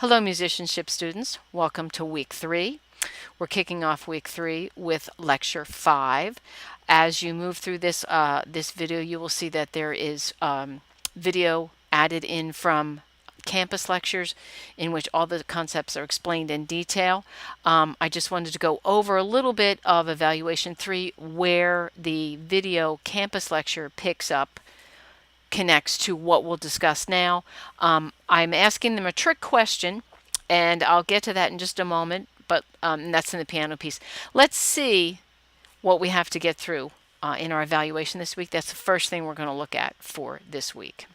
Hello, musicianship students. Welcome to week 3. We're kicking off week 3 with lecture 5. As you move through this video, you will see that there is video added in from campus lectures in which all the concepts are explained in detail. I just wanted to go over a little bit of evaluation 3 where the video campus lecture picks up connects to what we'll discuss now. I'm asking them a trick question, and I'll get to that in just a moment, but that's in the piano piece. Let's see what we have to get through in our evaluation this week. That's the first thing we're going to look at for this week.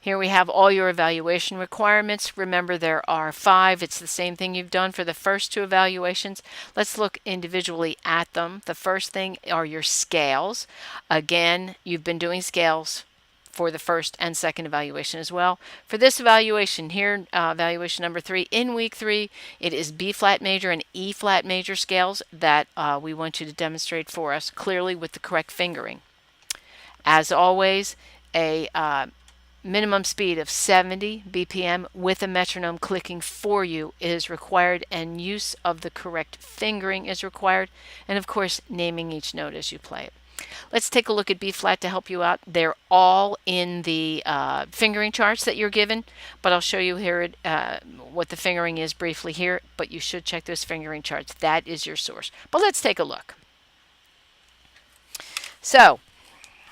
Here we have all your evaluation requirements. Remember, there are 5. It's the same thing you've done for the first 2 evaluations. Let's look individually at them. The first thing are your scales. Again, you've been doing scales for the first and second evaluation as well. For this evaluation here, evaluation number 3, in week 3, it is B flat major and E flat major scales that we want you to demonstrate for us clearly with the correct fingering. As always, a minimum speed of 70 BPM with a metronome clicking for you is required, and use of the correct fingering is required, and of course naming each note as you play it. Let's take a look at B flat to help you out. They're all in the fingering charts that you're given, but I'll show you here what the fingering is briefly here, but you should check those fingering charts. That is your source. But let's take a look. So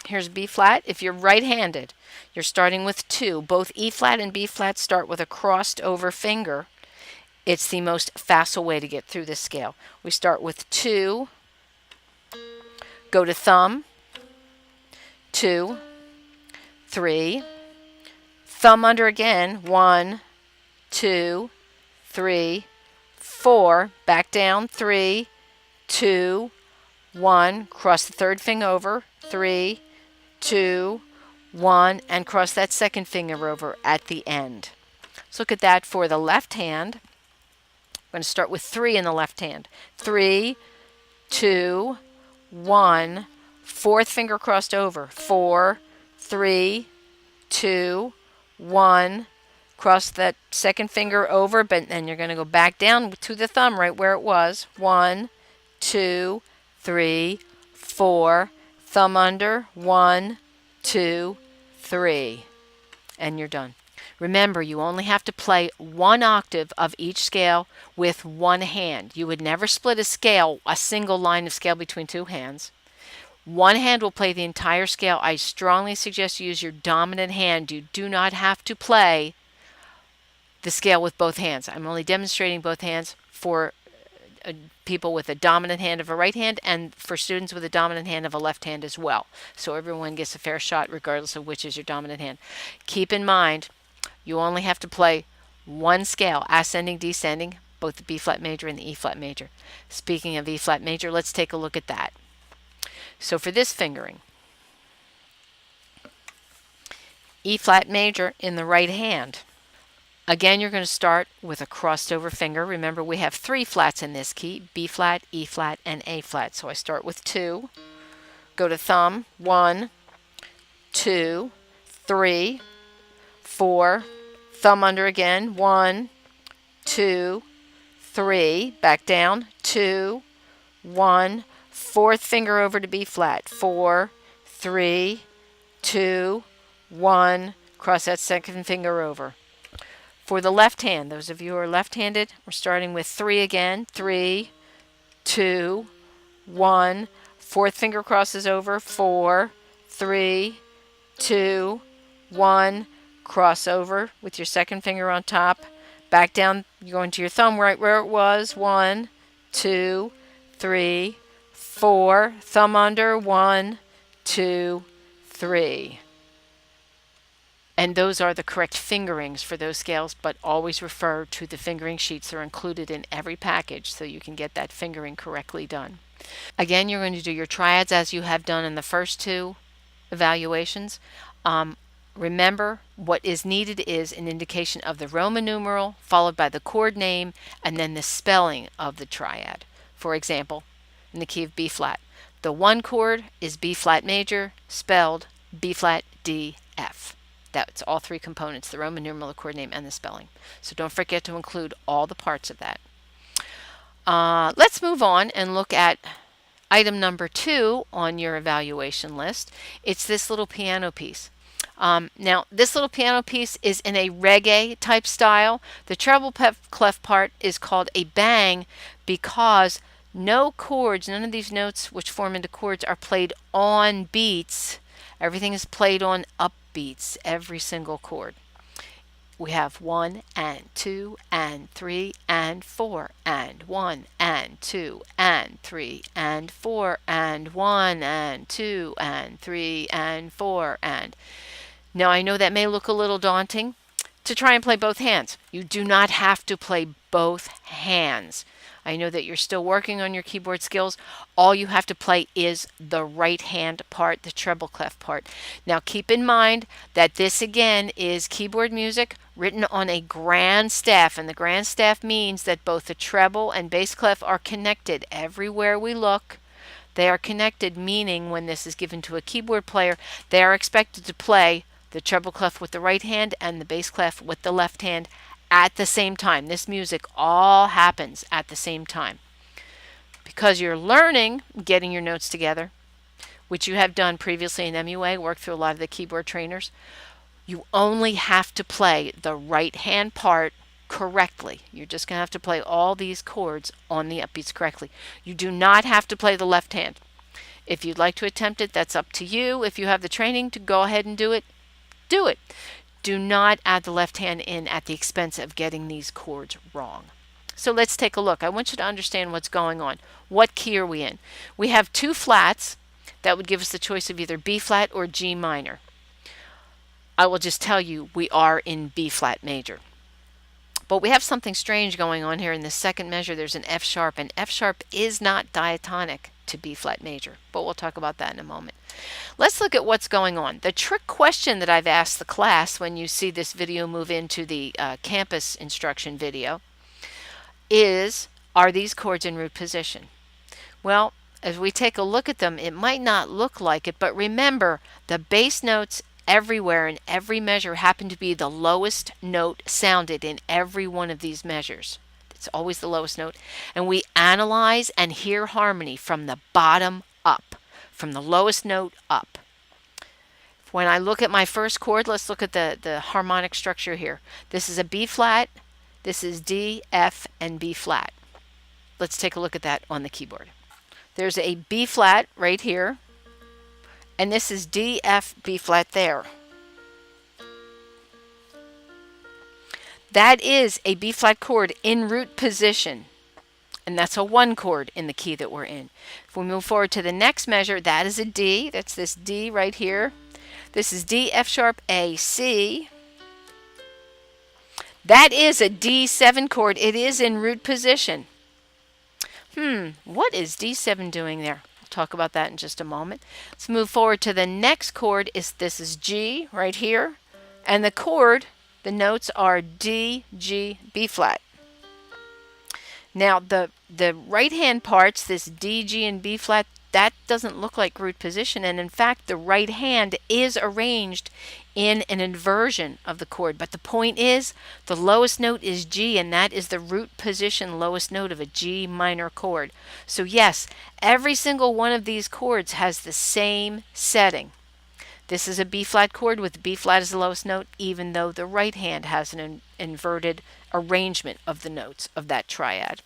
here's B flat. If you're right-handed, you're starting with 2. Both E flat and B flat start with a crossed over finger. It's the most facile way to get through this scale. We start with 2, go to thumb, 2, 3, thumb under again, 1, 2, 3, 4, back down, 3, 2, 1, cross the third finger over, 3, 2, 1, and cross that second finger over at the end. Let's look at that for the left hand. I'm going to start with 3 in the left hand. 3, 2, 1, fourth finger crossed over. 4, 3, 2, 1, cross that second finger over, but then you're going to go back down to the thumb right where it was. 1, 2, 3, 4, thumb under, 1, 2, 3, and you're done. Remember, you only have to play 1 octave of each scale with 1 hand. You would never split a scale, a single line of scale between 2 hands. 1 hand will play the entire scale. I strongly suggest you use your dominant hand. You do not have to play the scale with both hands. I'm only demonstrating both hands for people with a dominant hand of a right hand and for students with a dominant hand of a left hand as well. So everyone gets a fair shot regardless of which is your dominant hand. Keep in mind, you only have to play 1 scale, ascending, descending, both the B flat major and the E flat major. Speaking of E flat major, let's take a look at that. So for this fingering, E flat major in the right hand. Again, you're going to start with a crossed over finger. Remember, we have 3 flats in this key, B flat, E flat, and A flat. So I start with 2, go to thumb, 1, 2, 3, 4, thumb under again, 1, 2, 3, back down, 2, 1, fourth finger over to B flat, 4, 3, 2, 1, cross that second finger over. For the left hand, those of you who are left-handed, we're starting with 3 again. 3, 2, 1. Fourth finger crosses over. 4, 3, 2, 1. Cross over with your second finger on top. Back down, you're going to your thumb right where it was. 1, 2, 3, 4. Thumb under. 1, 2, 3. And those are the correct fingerings for those scales, but always refer to the fingering sheets that are included in every package so you can get that fingering correctly done. Again, you're going to do your triads as you have done in the first 2 evaluations. Remember, what is needed is an indication of the Roman numeral followed by the chord name and then the spelling of the triad. For example, in the key of B flat, the 1 chord is B flat major, spelled B flat D F. That's all three components, the Roman numeral, the chord name, and the spelling. So don't forget to include all the parts of that. Let's move on and look at item number 2 on your evaluation list. It's this little piano piece. Now, this little piano piece is in a reggae type style. The treble clef part is called a bang because no chords, none of these notes which form into chords are played on beats. Everything is played on upbeats, every single chord. We have 1 and 2 and 3 and 4 and 1 and 2 and 3 and 4 and 1 and 2 and 3 and 4 and. Now I know that may look a little daunting to try and play both hands. You do not have to play both hands. I know that you're still working on your keyboard skills. All you have to play is the right hand part, the treble clef part. Now keep in mind that this again is keyboard music written on a grand staff, and the grand staff means that both the treble and bass clef are connected everywhere we look. They are connected, meaning when this is given to a keyboard player, they are expected to play the treble clef with the right hand and the bass clef with the left hand at the same time. This music all happens at the same time. Because you're learning, getting your notes together, which you have done previously in MUA, worked through a lot of the keyboard trainers, you only have to play the right hand part correctly. You're just going to have to play all these chords on the upbeats correctly. You do not have to play the left hand. If you'd like to attempt it, that's up to you. If you have the training to go ahead and do it, do it. Do not add the left hand in at the expense of getting these chords wrong. So let's take a look. I want you to understand what's going on. What key are we in? We have 2 flats. That would give us the choice of either B flat or G minor. I will just tell you we are in B flat major. But we have something strange going on here in the second measure. There's an F sharp, and F sharp is not diatonic to B flat major, but we'll talk about that in a moment. Let's look at what's going on. The trick question that I've asked the class when you see this video move into the campus instruction video is, are these chords in root position? Well, as we take a look at them, it might not look like it, but remember the bass notes everywhere in every measure happen to be the lowest note sounded in every one of these measures. It's always the lowest note. And we analyze and hear harmony from the bottom up, from the lowest note up. When I look at my first chord, let's look at the harmonic structure here. This is a B flat, this is D, F, and B flat. Let's take a look at that on the keyboard. There's a B flat right here, and this is D, F, B flat there. That is a B flat chord in root position, and that's a 1 chord in the key that we're in. If we move forward to the next measure, that is a D. That's this D right here. This is D, F sharp, A, C. That is a D7 chord. It is in root position. What is D7 doing there? We'll talk about that in just a moment. Let's move forward to the next chord. This is G right here, and the chord, the notes are D, G, B flat. Now the right hand parts, this D, G, and B flat, that doesn't look like root position, and in fact the right hand is arranged in an inversion of the chord. But the point is, the lowest note is G, and that is the root position lowest note of a G minor chord. So yes, every single one of these chords has the same setting. This is a B flat chord with B flat as the lowest note, even though the right hand has an inverted arrangement of the notes of that triad.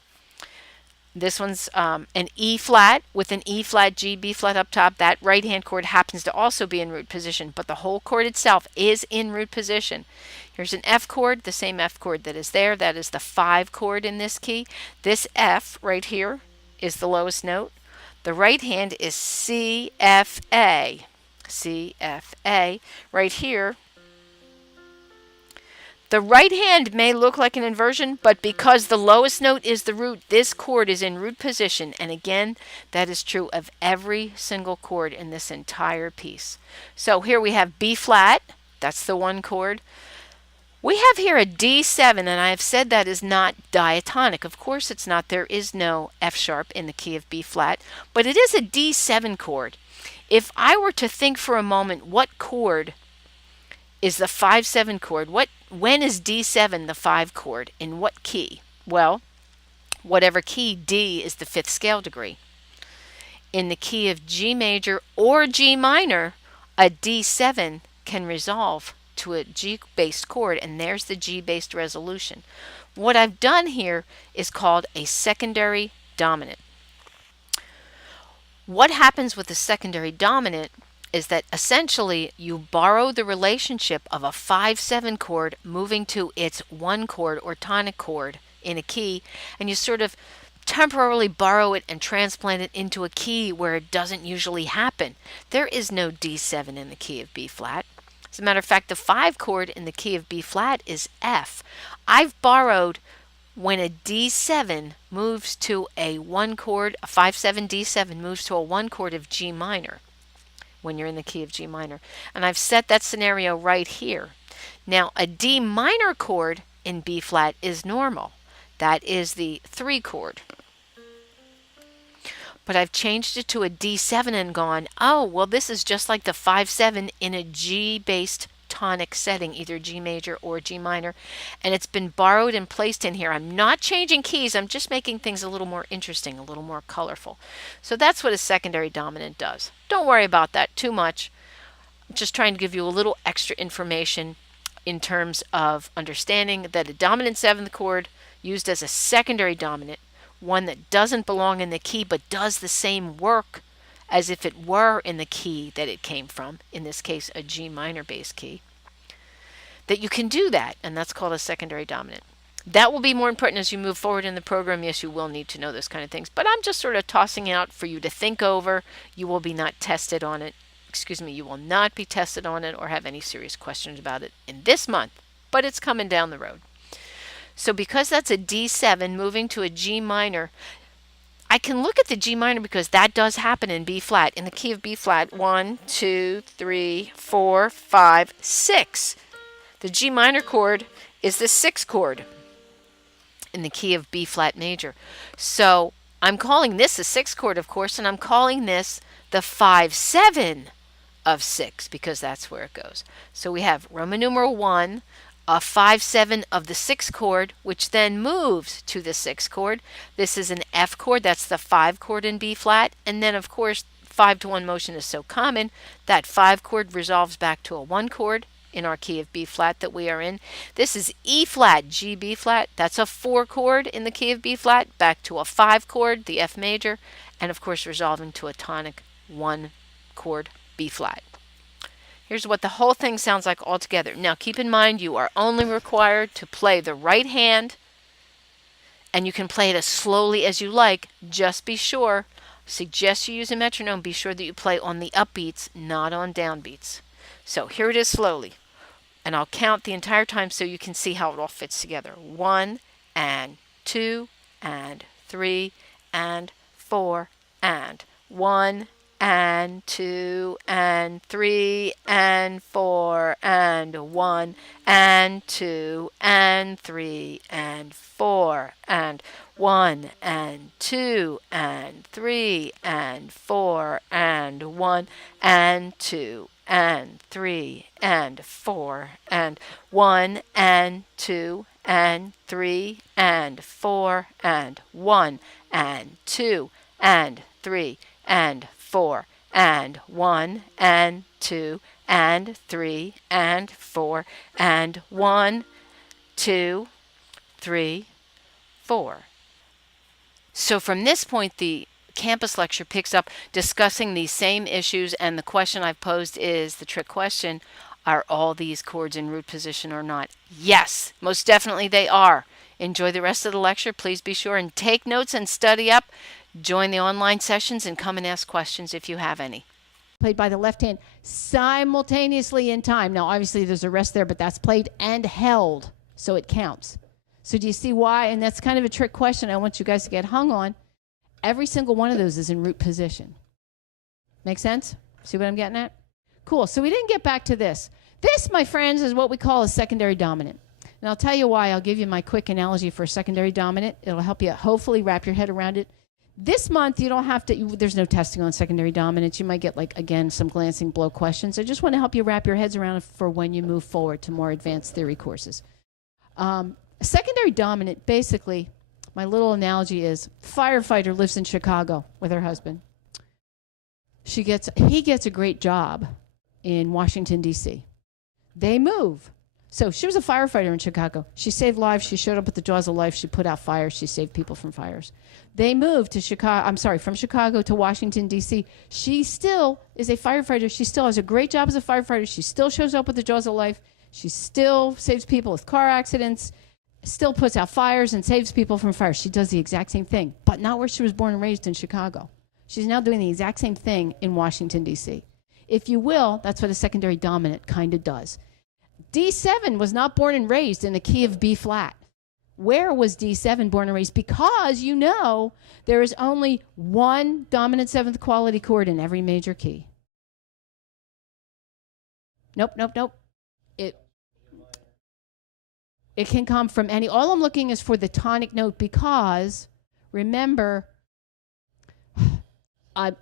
This one's an E flat with an E flat, G, B flat up top. That right hand chord happens to also be in root position, but the whole chord itself is in root position. Here's an F chord, the same F chord that is there. That is the 5 chord in this key. This F right here is the lowest note. The right hand is C, F, A. C, F, A. Right here, the right hand may look like an inversion, but because the lowest note is the root, this chord is in root position. And again, that is true of every single chord in this entire piece. So here we have B flat. That's the 1 chord. We have here a D7, and I have said that is not diatonic. Of course it's not. There is no F sharp in the key of B flat, but it is a D7 chord. If I were to think for a moment what chord is the 5/7 chord. When is D7 the 5 chord? In what key? Well, whatever key, D is the 5th scale degree. In the key of G major or G minor, a D7 can resolve to a G-based chord, and there's the G-based resolution. What I've done here is called a secondary dominant. What happens with the secondary dominant is that essentially you borrow the relationship of a 5/7 chord moving to its 1 chord or tonic chord in a key, and you sort of temporarily borrow it and transplant it into a key where it doesn't usually happen. There is no D7 in the key of B flat. As a matter of fact, the 5 chord in the key of B flat is F. I've borrowed when a D7 moves to a 1 chord, a 5/7 D7 moves to a 1 chord of G minor when you're in the key of G minor. And I've set that scenario right here. Now, a D minor chord in B flat is normal. That is the 3 chord. But I've changed it to a D7 and gone, oh, well, this is just like the 5/7 in a G-based tonic setting, either G major or G minor, and it's been borrowed and placed in here. I'm not changing keys, I'm just making things a little more interesting, a little more colorful. So that's what a secondary dominant does. Don't worry about that too much. I'm just trying to give you a little extra information in terms of understanding that a dominant 7th chord used as a secondary dominant, one that doesn't belong in the key but does the same work as if it were in the key that it came from, in this case a G minor bass key, that you can do that, and that's called a secondary dominant. That will be more important as you move forward in the program. Yes, you will need to know those kind of things, but I'm just sort of tossing out for you to think over. You will be not tested on it. Excuse me, you will not be tested on it or have any serious questions about it in this month, but it's coming down the road. So because that's a D7 moving to a G minor, I can look at the G minor because that does happen in B flat. In the key of B flat, 1, 2, 3, 4, 5, 6. The G minor chord is the 6th chord in the key of B flat major. So I'm calling this a 6th chord, of course, and I'm calling this the 5/7 of 6 because that's where it goes. So we have Roman numeral 1, a 5/7 of the 6th chord, which then moves to the 6th chord. This is an F chord, that's the 5 chord in B flat, and then of course 5-to-1 motion is so common that 5 chord resolves back to a 1 chord in our key of B flat that we are in. This is E flat, G B flat, that's a 4 chord in the key of B flat, back to a 5 chord, the F major, and of course resolving to a tonic 1 chord B flat. Here's what the whole thing sounds like all together. Now keep in mind you are only required to play the right hand, and you can play it as slowly as you like. Just be sure, suggest you use a metronome, be sure that you play on the upbeats, not on downbeats. So here it is slowly, and I'll count the entire time so you can see how it all fits together. 1 and 2 and 3 and 4 and 1 and 2 and 3 and 4 and 1 and 2 and 3 and 4 and 1 and 2 and 3 and 4 and 1 and 2 and 3 and 4 and 1 and 2 and 3 and 4 and 1 and 2 and 3 and 4 and 1 and 2 and 3 and 4 and 1, 2, 3, 4. So from this point, the campus lecture picks up discussing these same issues, and the question I've posed is the trick question: are all these chords in root position or not? Yes, most definitely they are. Enjoy the rest of the lecture. Please be sure and take notes and study up. Join the online sessions and come and ask questions if you have any. Played by the left hand simultaneously in time. Now, obviously, there's a rest there, but that's played and held, so it counts. So do you see why? And that's kind of a trick question I want you guys to get hung on. Every single one of those is in root position. Make sense? See what I'm getting at? Cool. So we didn't get back to this. This, my friends, is what we call a secondary dominant. And I'll tell you why. I'll give you my quick analogy for a secondary dominant. It'll help you hopefully wrap your head around it. This month, you don't have to, there's no testing on secondary dominance. You might get, like, again, some glancing blow questions. I just want to help you wrap your heads around it for when you move forward to more advanced theory courses. Secondary dominant, basically, my little analogy is firefighter lives in Chicago with her husband. He gets a great job in Washington, D.C. They move. So she was a firefighter in Chicago. She saved lives. She showed up at the jaws of life. She put out fires. She saved people from fires. They moved to from Chicago to Washington, D.C. She still is a firefighter. She still has a great job as a firefighter. She still shows up with the jaws of life. She still saves people with car accidents, still puts out fires and saves people from fires. She does the exact same thing, but not where she was born and raised in Chicago. She's now doing the exact same thing in Washington, D.C. If you will, that's what a secondary dominant kind of does. D7 was not born and raised in the key of B flat. Where was D7 born and raised? Because there is only one dominant seventh quality chord in every major key. Nope. It can come from any. All I'm looking is for the tonic note because, remember,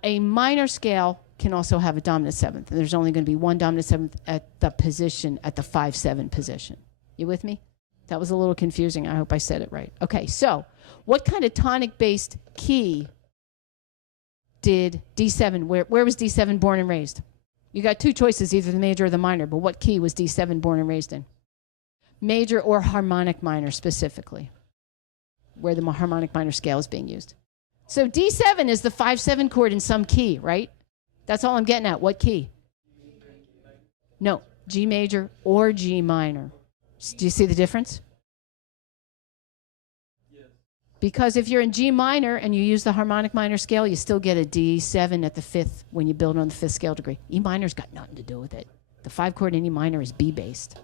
a minor scale can also have a dominant seventh. And there's only going to be one dominant seventh at the 5/7 position. You with me? That was a little confusing. I hope I said it right. Okay, so what kind of tonic-based key did D7, where was D7 born and raised? You got two choices, either the major or the minor, but what key was D7 born and raised in? Major or harmonic minor specifically, where the harmonic minor scale is being used. So D7 is the 5/7 chord in some key, right? That's all I'm getting at. What key? No, G major or G minor. Do you see the difference? Yes. Because if you're in G minor and you use the harmonic minor scale, you still get a D7 at the 5th when you build on the 5th scale degree. E minor's got nothing to do with it. The 5 chord in E minor is B based.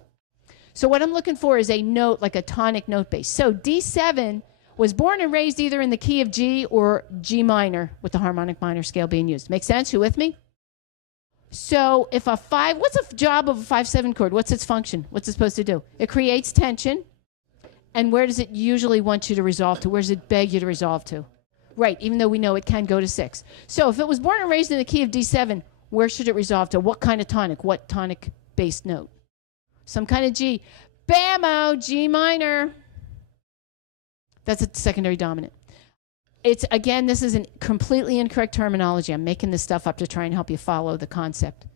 So what I'm looking for is a note, like a tonic note base. So D7 was born and raised either in the key of G or G minor with the harmonic minor scale being used. Make sense? You with me? So if what's the job of a 5/7 chord? What's its function? What's it supposed to do? It creates tension. And where does it usually want you to resolve to? Where does it beg you to resolve to? Right, even though we know it can go to 6. So if it was born and raised in the key of D7, where should it resolve to? What kind of tonic? What tonic-based note? Some kind of G. Bammo, G minor. That's a secondary dominant. This is a completely incorrect terminology. I'm making this stuff up to try and help you follow the concept.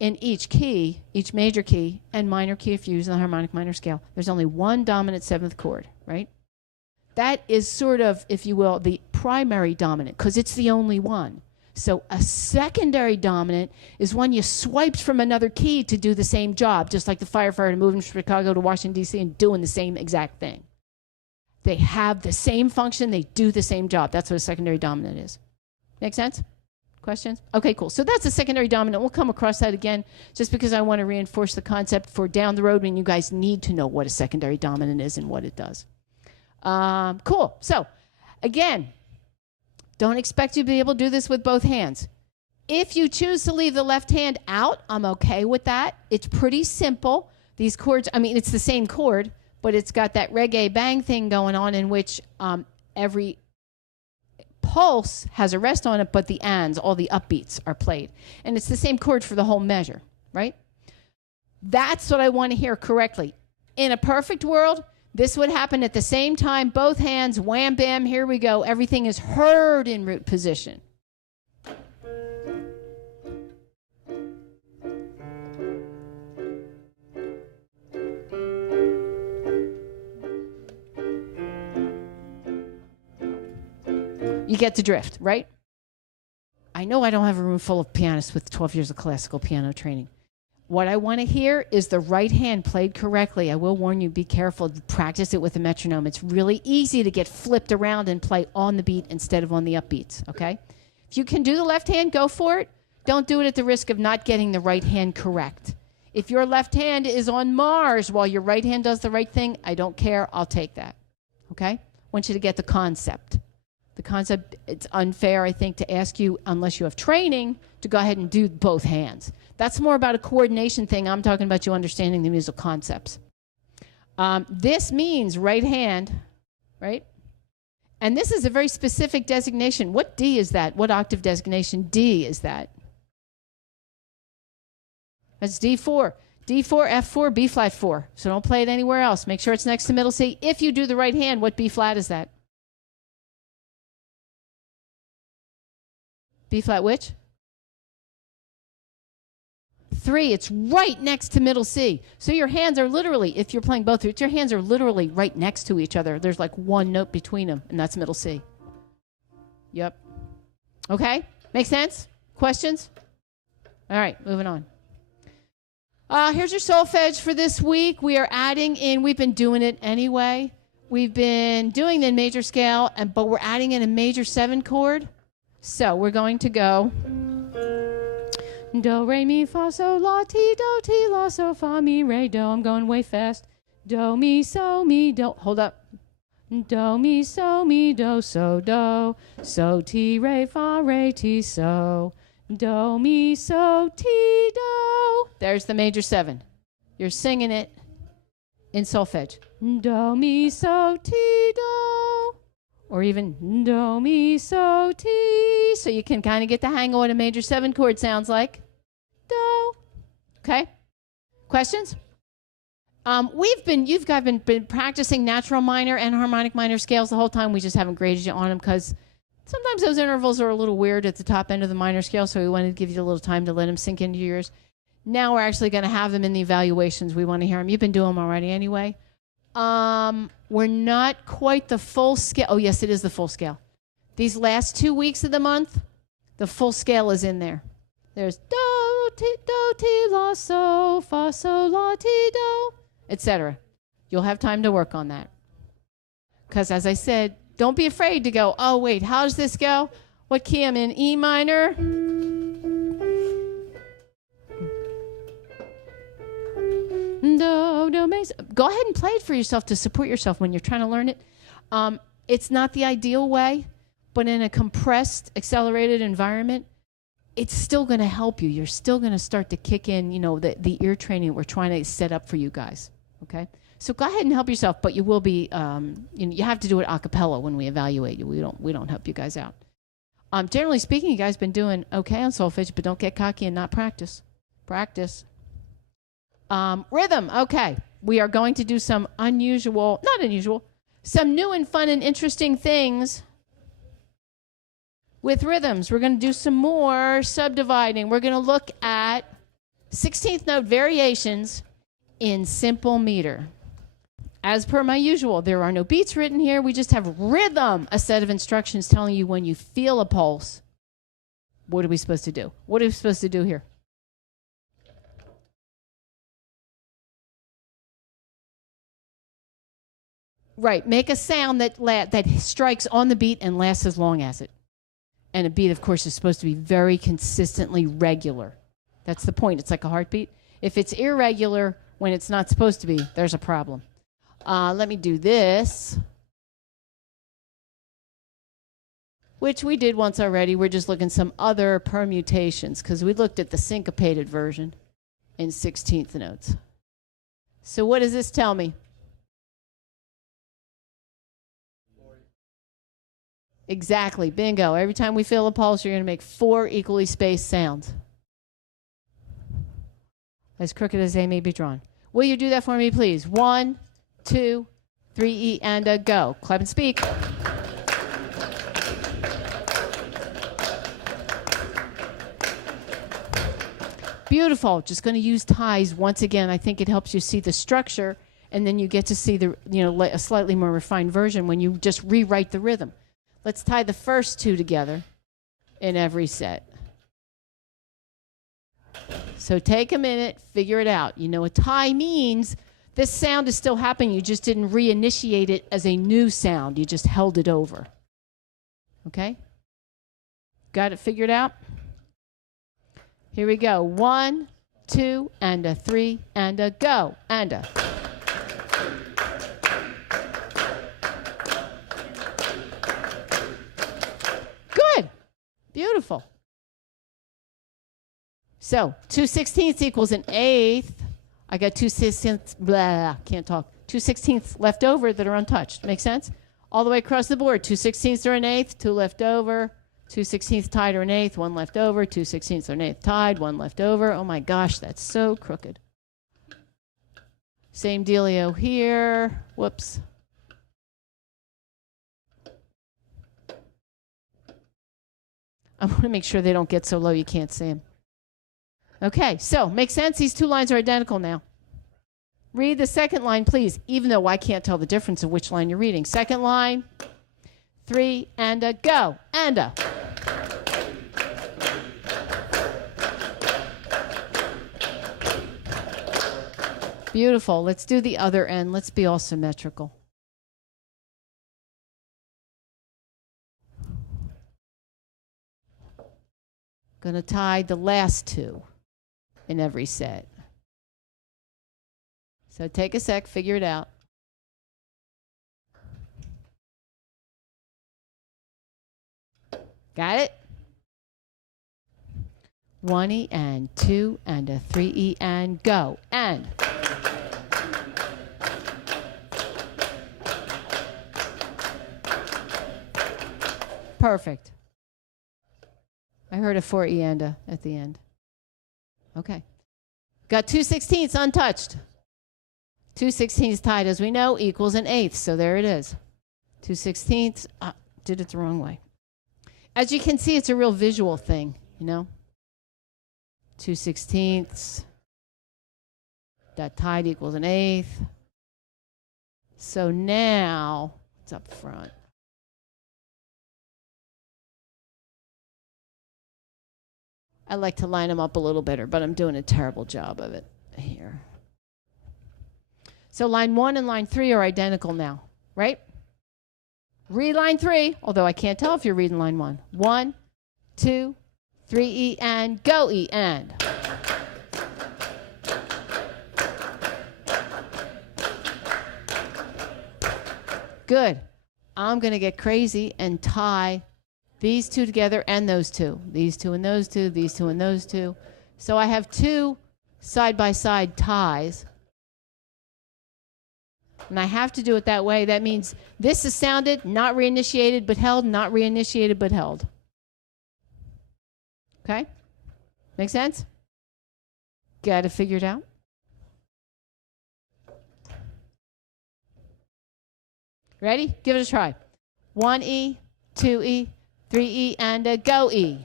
In each key, each major key and minor key, if you use the harmonic minor scale, there's only one dominant 7th chord, right? That is sort of, if you will, the primary dominant, because it's the only one. So a secondary dominant is one you swiped from another key to do the same job, just like the firefighter moving from Chicago to Washington, D.C. and doing the same exact thing. They have the same function. They do the same job. That's what a secondary dominant is. Make sense? Questions? Okay, cool. So that's a secondary dominant. We'll come across that again just because I want to reinforce the concept for down the road when you guys need to know what a secondary dominant is and what it does. Cool. So, again, don't expect you to be able to do this with both hands. If you choose to leave the left hand out, I'm okay with that. It's pretty simple. These chords, it's the same chord, but it's got that reggae bang thing going on in which every pulse has a rest on it, but the ands, all the upbeats are played. And it's the same chord for the whole measure, right? That's what I want to hear correctly. In a perfect world, this would happen at the same time, both hands, wham, bam, here we go. Everything is heard in root position. You get the drift, right? I know I don't have a room full of pianists with 12 years of classical piano training. What I want to hear is the right hand played correctly. I will warn you, be careful. Practice it with a metronome. It's really easy to get flipped around and play on the beat instead of on the upbeats, okay? If you can do the left hand, go for it. Don't do it at the risk of not getting the right hand correct. If your left hand is on Mars while your right hand does the right thing, I don't care. I'll take that, okay? I want you to get the concept. The concept, it's unfair, I think, to ask you, unless you have training, to go ahead and do both hands. That's more about a coordination thing. I'm talking about you understanding the musical concepts. This means right hand, right? And this is a very specific designation. What D is that? What octave designation D is that? That's D4. D4, F4, B flat 4. So don't play it anywhere else. Make sure it's next to middle C. If you do the right hand, what B flat is that? B flat which? 3. It's right next to middle C. So your hands are literally, if you're playing both, your hands are literally right next to each other. There's like one note between them, and that's middle C. Yep. Okay? Make sense? Questions? All right, moving on. Here's your solfege for this week. We are adding in, we've been doing it anyway. We've been doing the major scale, but we're adding in a major 7 chord. So we're going to go do, re, mi, fa, sol, la, ti, la, so, fa, mi, re, do. I'm going way fast. Do, mi, do. Hold up. Do, mi, do, so, ti, re, ti, so. Do, mi, ti, do. There's the major 7. You're singing it in solfege. Do, mi, ti, do. Or even do, mi, ti. So you can kind of get the hang of what a major 7 chord sounds like. Do. Okay? Questions? You've guys been practicing natural minor and harmonic minor scales the whole time. We just haven't graded you on them because sometimes those intervals are a little weird at the top end of the minor scale, so we wanted to give you a little time to let them sink into your ears. Now we're actually going to have them in the evaluations. We want to hear them. You've been doing them already anyway. We're not quite the full scale. Oh, yes, it is the full scale. These last 2 weeks of the month, the full scale is in there. There's do, ti, la, so, fa, sol, la, ti, do, etc. You'll have time to work on that. Because as I said, don't be afraid to go, oh, wait, how does this go? What key I'm in? E minor. Go ahead and play it for yourself to support yourself when you're trying to learn it. It's not the ideal way, but in a compressed, accelerated environment, it's still going to help you. You're still going to start to kick in, the ear training we're trying to set up for you guys. Okay? So go ahead and help yourself, but you will be, you have to do it a cappella when we evaluate you. We don't help you guys out. Generally speaking, you guys been doing okay on solfege, but don't get cocky and not practice. Practice. Rhythm. Okay. We are going to do some some new and fun and interesting things with rhythms. We're going to do some more subdividing. We're going to look at 16th note variations in simple meter. As per my usual, there are no beats written here. We just have rhythm, a set of instructions telling you when you feel a pulse. What are we supposed to do? What are we supposed to do here? Right, make a sound that strikes on the beat and lasts as long as it. And a beat, of course, is supposed to be very consistently regular. That's the point. It's like a heartbeat. If it's irregular when it's not supposed to be, there's a problem. Let me do this, which we did once already. We're just looking at some other permutations because we looked at the syncopated version in 16th notes. So what does this tell me? Exactly. Bingo. Every time we feel a pulse, you're going to make 4 equally spaced sounds. As crooked as they may be drawn. Will you do that for me, please? 1, 2, 3, E, and a go. Clap and speak. Beautiful. Just going to use ties once again. I think it helps you see the structure, and then you get to see the a slightly more refined version when you just rewrite the rhythm. Let's tie the first 2 together in every set. So take a minute, figure it out. You know what tie means. This sound is still happening. You just didn't reinitiate it as a new sound. You just held it over. Okay? Got it figured out? Here we go. 1, 2, and a 3, and a go, and a. Good. Beautiful. So 2/16 equals an eighth. I got 2/16, blah, can't talk. 2/16 left over that are untouched. Make sense? All the way across the board. 2/16 or an eighth, 2 left over. 2/16 tied or an eighth, 1 left over. 2/16 or an eighth tied, 1 left over. Oh my gosh, that's so crooked. Same dealio here. Whoops. I want to make sure they don't get so low you can't see them. Okay, so makes sense? These two lines are identical now. Read the second line, please, even though I can't tell the difference of which line you're reading. Second line, 3 and a go. And a. Beautiful. Let's do the other end. Let's be all symmetrical. Going to tie the last two in every set. So take a sec, figure it out. Got it? 1E and 2 and a 3E and go. And. Perfect. I heard a 4E and a at the end. Okay. Got 2/16 untouched. 2/16 tied, as we know, equals an eighth. So there it is. 2/16. Did it the wrong way. As you can see, it's a real visual thing, you know. 2/16. That tied equals an eighth. So now it's up front. I like to line them up a little better, but I'm doing a terrible job of it here. So line 1 and line 3 are identical now, right? Read line 3, although I can't tell if you're reading line 1. 1, 2, 3E and go E and. Good. I'm going to get crazy and tie these two together and those two. These two and those two, these two and those two. So I have two side-by-side ties. And I have to do it that way. That means this is sounded, not reinitiated but held, not reinitiated but held. Okay? Make sense? Got to figure it out? Ready? Give it a try. 1E, 2E, 3E, and a go E.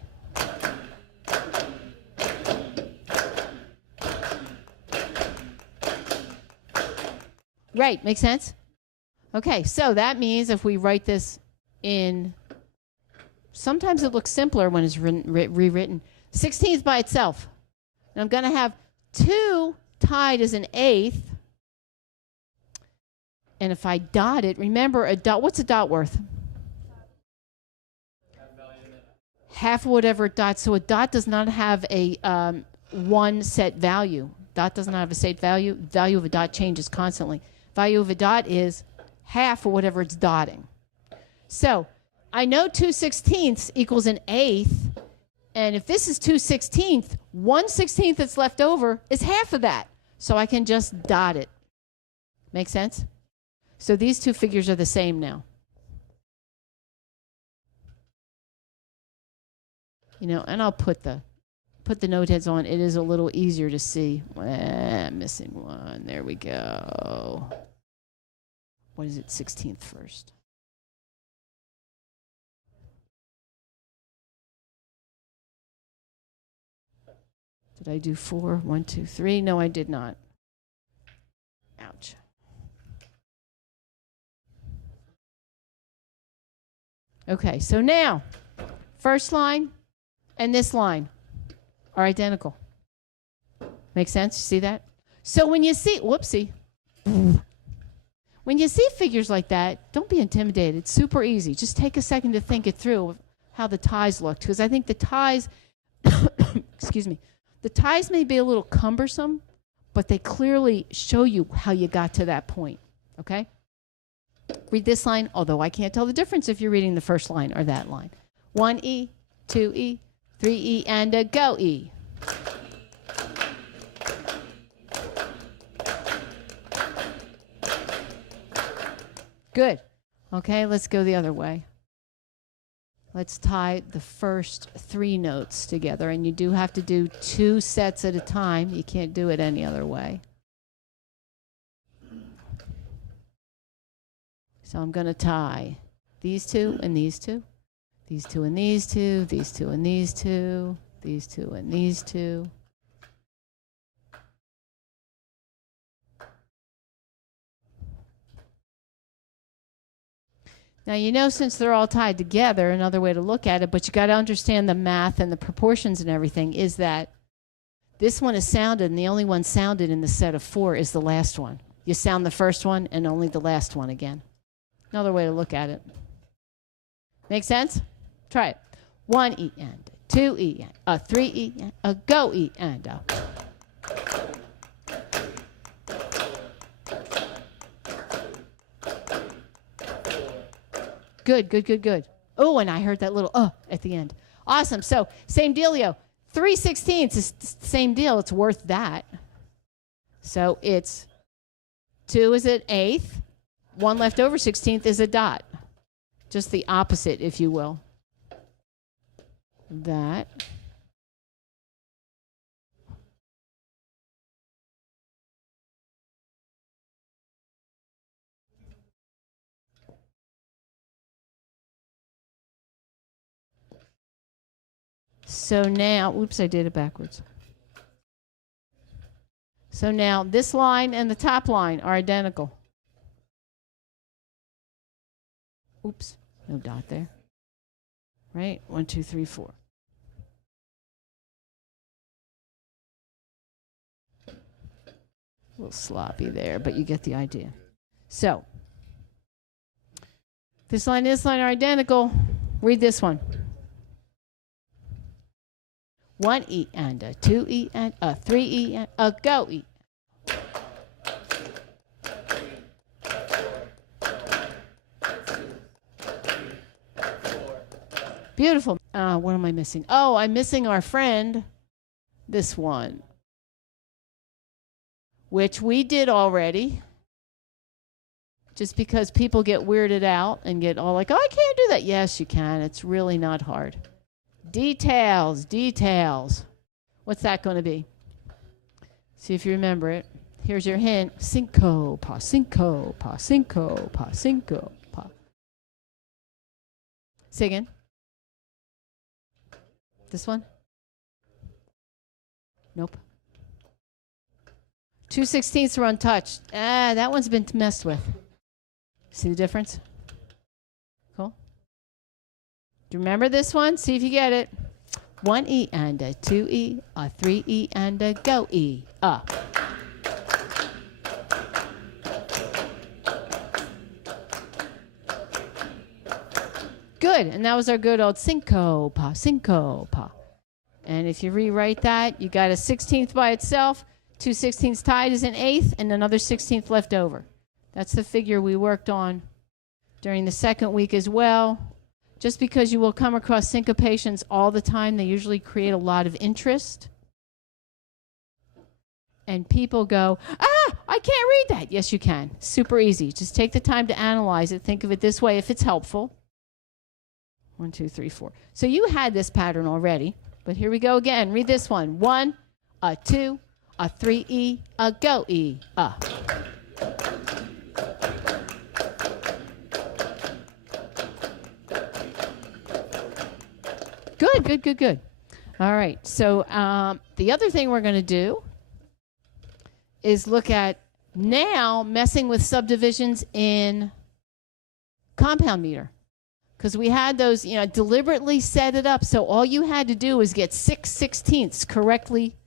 Right, makes sense? Okay, so that means if we write this in, sometimes it looks simpler when it's rewritten. 16th by itself. And I'm going to have 2 tied as an eighth. And if I dot it, remember a dot, what's a dot worth? Half of whatever it dots. So a dot does not have a one set value. Dot does not have a set value. Value of a dot changes constantly. Value of a dot is half of whatever it's dotting. So I know 2/16 equals an eighth. And if this is 2/16, 1/16 that's left over is half of that. So I can just dot it. Make sense? So these two figures are the same now. You know, and I'll put the note heads on. It is a little easier to see. Missing one. There we go. What is it? 16th first. Did I do 4? 1, 2, 3? No, I did not. Ouch. Okay, so now, first line and this line are identical. Make sense? You see that? So when you see, whoopsie. When you see figures like that, don't be intimidated. It's super easy. Just take a second to think it through how the ties looked. Because I think the ties, excuse me, the ties may be a little cumbersome, but they clearly show you how you got to that point. Okay? Read this line, although I can't tell the difference if you're reading the first line or that line. 1E, 2E, 3E, and a go E. Good. Okay, let's go the other way. Let's tie the first 3 notes together, and you do have to do 2 sets at a time. You can't do it any other way. So I'm going to tie these 2 and these 2, these 2 and these 2, these 2 and these 2, these 2 and these 2. Now, you know, since they're all tied together, another way to look at it, but you got to understand the math and the proportions and everything, is that this one is sounded, and the only one sounded in the set of 4 is the last one. You sound the first one and only the last one again. Another way to look at it. Make sense? Try it. 1 E and 2 E and a 3 E and a go E and a. Good, good, good, good. Oh, and I heard that little at the end. Awesome. So same dealio. 3/16 is the same deal. It's worth that. So it's 2 is an eighth. 1 left over 16th is a dot. Just the opposite, if you will. That. So now, oops, I did it backwards. So now this line and the top line are identical. Oops, no dot there. Right? 1, 2, 3, 4. A little sloppy there, but you get the idea. So this line and this line are identical. Read this one. 1 E and a 2 E and a 3 E and a go E. Beautiful. What am I missing? Oh, I'm missing our friend, this one, which we did already. Just because people get weirded out and get all like, oh, I can't do that. Yes, you can. It's really not hard. Details, details. What's that going to be? See if you remember it. Here's your hint. Cinco, pa, cinco, pa, cinco, pa, cinco, pa. Say again. This one? Nope. 2/16 are untouched. That one's been messed with. See the difference? Cool. Do you remember this one? See if you get it. 1 E and a 2 E, a 3 E and a go E. Good, and that was our good old cinco, pa, cinco, pa. And if you rewrite that, you got a 16th by itself, 2/16 tied is an eighth, and another 16th left over. That's the figure we worked on during the second week as well. Just because you will come across syncopations all the time, they usually create a lot of interest. And people go, I can't read that. Yes, you can. Super easy. Just take the time to analyze it. Think of it this way if it's helpful. 1, 2, 3, 4. So you had this pattern already, but here we go again. Read this one. 1, a 2, a 3 E, a go E, a. Good, good, good, good. All right. So the other thing we're going to do is look at now messing with subdivisions in compound meter. Because we had those, deliberately set it up so all you had to do was get 6/16 correctly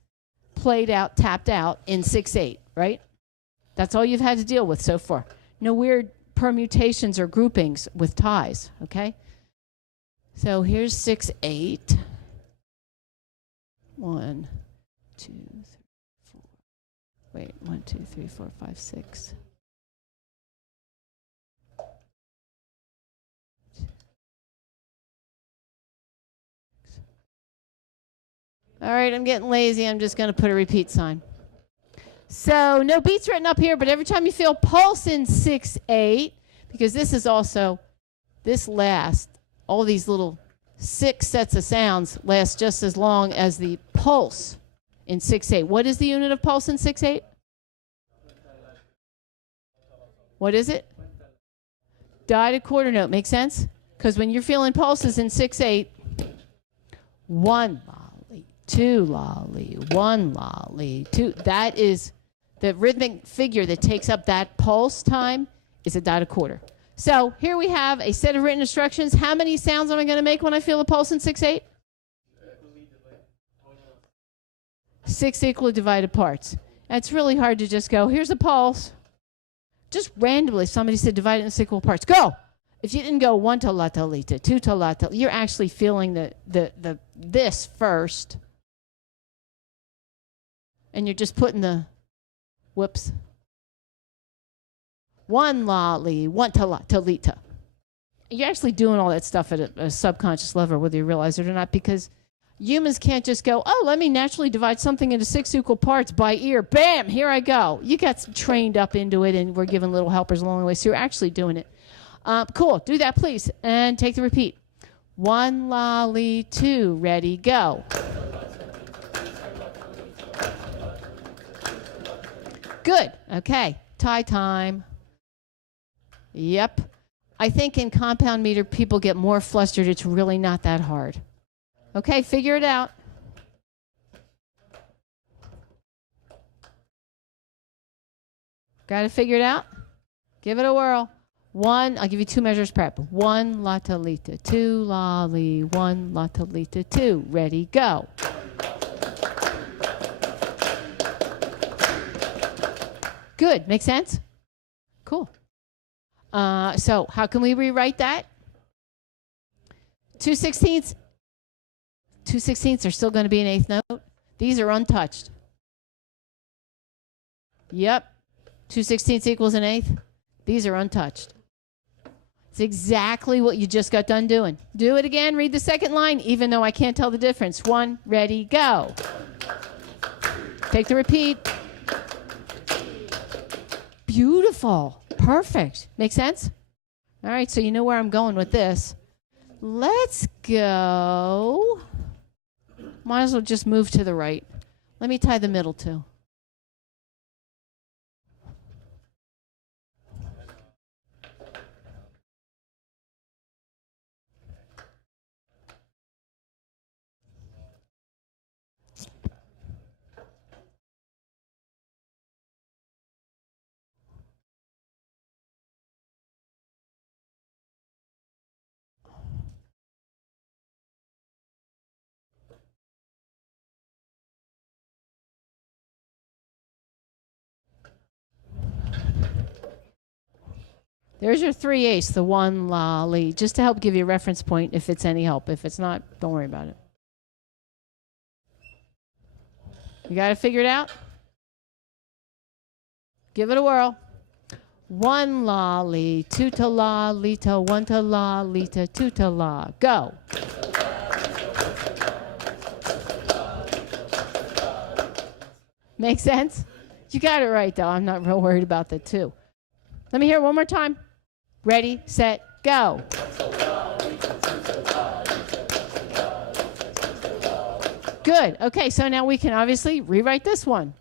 played out, tapped out in 6/8, right? That's all you've had to deal with so far. No weird permutations or groupings with ties, okay? So here's 6/8. 1, 2, 3, 4. Wait, 1, 2, 3, 4, 5, 6. All right, I'm getting lazy. I'm just going to put a repeat sign. So no beats written up here, but every time you feel pulse in 6/8, because this is also, this lasts, all these little 6 sets of sounds last just as long as the pulse in 6/8. What is the unit of pulse in 6/8? What is it? Dotted quarter note. Make sense? Because when you're feeling pulses in 6/8, 1 lolly, 2 lolly, 1 lolly, 2. That is the rhythmic figure that takes up that pulse time is a dotted quarter. So here we have a set of written instructions. How many sounds am I going to make when I feel a pulse in 6/8? 6 equally divided parts. And it's really hard to just go, here's a pulse. Just randomly, somebody said divide it into 6 equal parts. Go! If you didn't go 1 to la ta lita, 2 to la ta, you're actually feeling the this first. And you're just putting the, whoops. 1 lolly, 1 to la ta lita. You're actually doing all that stuff at a subconscious level, whether you realize it or not, because humans can't just go, oh, let me naturally divide something into 6 equal parts by ear. Bam, here I go. You got trained up into it, and we're giving little helpers along the way, so you're actually doing it. Cool. Do that, please, and take the repeat. 1 lolly, 2, ready, go. Good. Okay. Tie time. Yep. I think in compound meter, people get more flustered. It's really not that hard. Okay, figure it out. Got to figure it out? Give it a whirl. 1, I'll give you 2 measures prep. 1 la ta lita, 2 lolly, 1 la ta lita, 2. Ready, go. Good. Make sense? Cool. So how can we rewrite that? 2/16. 2/16 are still going to be an 8th note. These are untouched. Yep. 2/16 equals an 8th. These are untouched. It's exactly what you just got done doing. Do it again. Read the second line, even though I can't tell the difference. 1, ready, go. Take the repeat. Beautiful. Perfect. Make sense? All right, so you know where I'm going with this. Let's go. Might as well just move to the right. Let me tie the middle too. There's your 3/8, the 1 lolly, just to help give you a reference point if it's any help. If it's not, don't worry about it. You got it figured out? Give it a whirl. 1 lolly, 2 to la, lita, 1 to la, lita, 2 to la. Go. Make sense? You got it right, though. I'm not real worried about the 2. Let me hear it one more time. Ready, set, go. Good. Okay, so now we can obviously rewrite this one.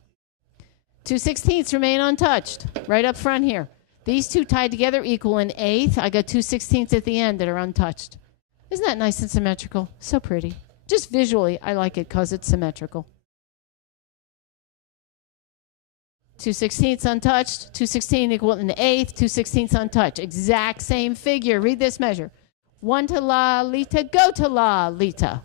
2/16 remain untouched. Right up front here. These 2 tied together equal an 8th. I got 2/16 at the end that are untouched. Isn't that nice and symmetrical? So pretty. Just visually, I like it because it's symmetrical. 2/16 untouched, 2/16 equal an 8th, 2/16 untouched. Exact same figure. Read this measure. 1 to la, lita, go to la, lita.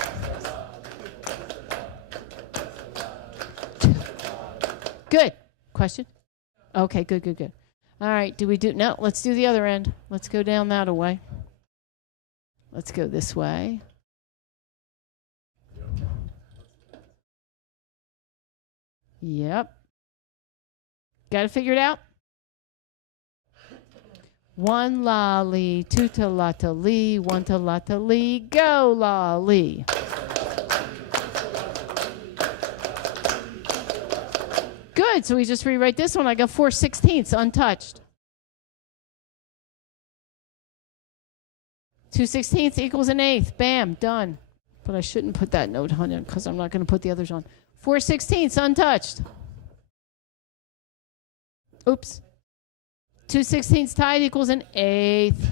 Good. Question? Okay, good, good, good. All right, no, let's do the other end. Let's go down that way. Let's go this way. Yep. Got it figured out? 1 lolly, 2 to la ta lee, 1 to la ta lee, go lolly. Good, so we just rewrite this one. I got 4/16 untouched. 2/16 equals an eighth. Bam, done. But I shouldn't put that note on it because I'm not going to put the others on. 4/16 untouched. Oops. 2/16 tied equals an eighth.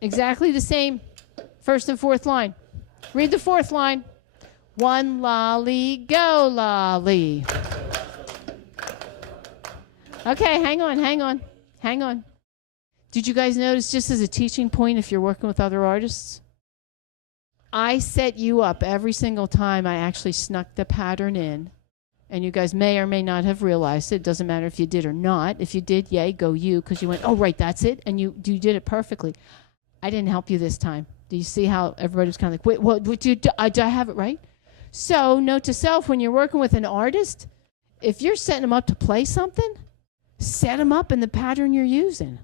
Exactly the same. First and fourth line. Read the fourth line. One lolly, go lolly. Okay, hang on. Did you guys notice, just as a teaching point, if you're working with other artists, I set you up every single time I actually snuck the pattern in. And you guys may or may not have realized it. It doesn't matter if you did or not. If you did, yay, go you, because you went, oh, right, that's it. And you did it perfectly. I didn't help you this time. Do you see how everybody's kind of like, wait, what did I have it right? So note to self, when you're working with an artist, if you're setting them up to play something, set them up in the pattern you're using.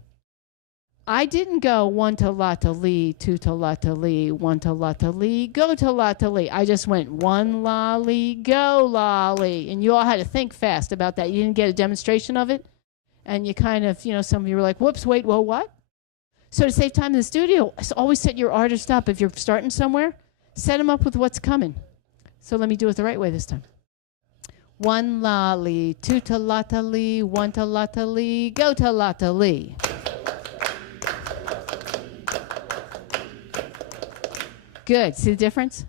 I didn't go one to la to lee, two to la to lee, one to la to lee, go to la to lee. I just went one lolly, go lolly. And you all had to think fast about that. You didn't get a demonstration of it. And you kind of, some of you were like, whoops, wait, whoa, what? So to save time in the studio, always set your artist up. If you're starting somewhere, set them up with what's coming. So let me do it the right way this time. One lolly, two to la to lee, one to la to lee, go to la to lee. Good. See the difference?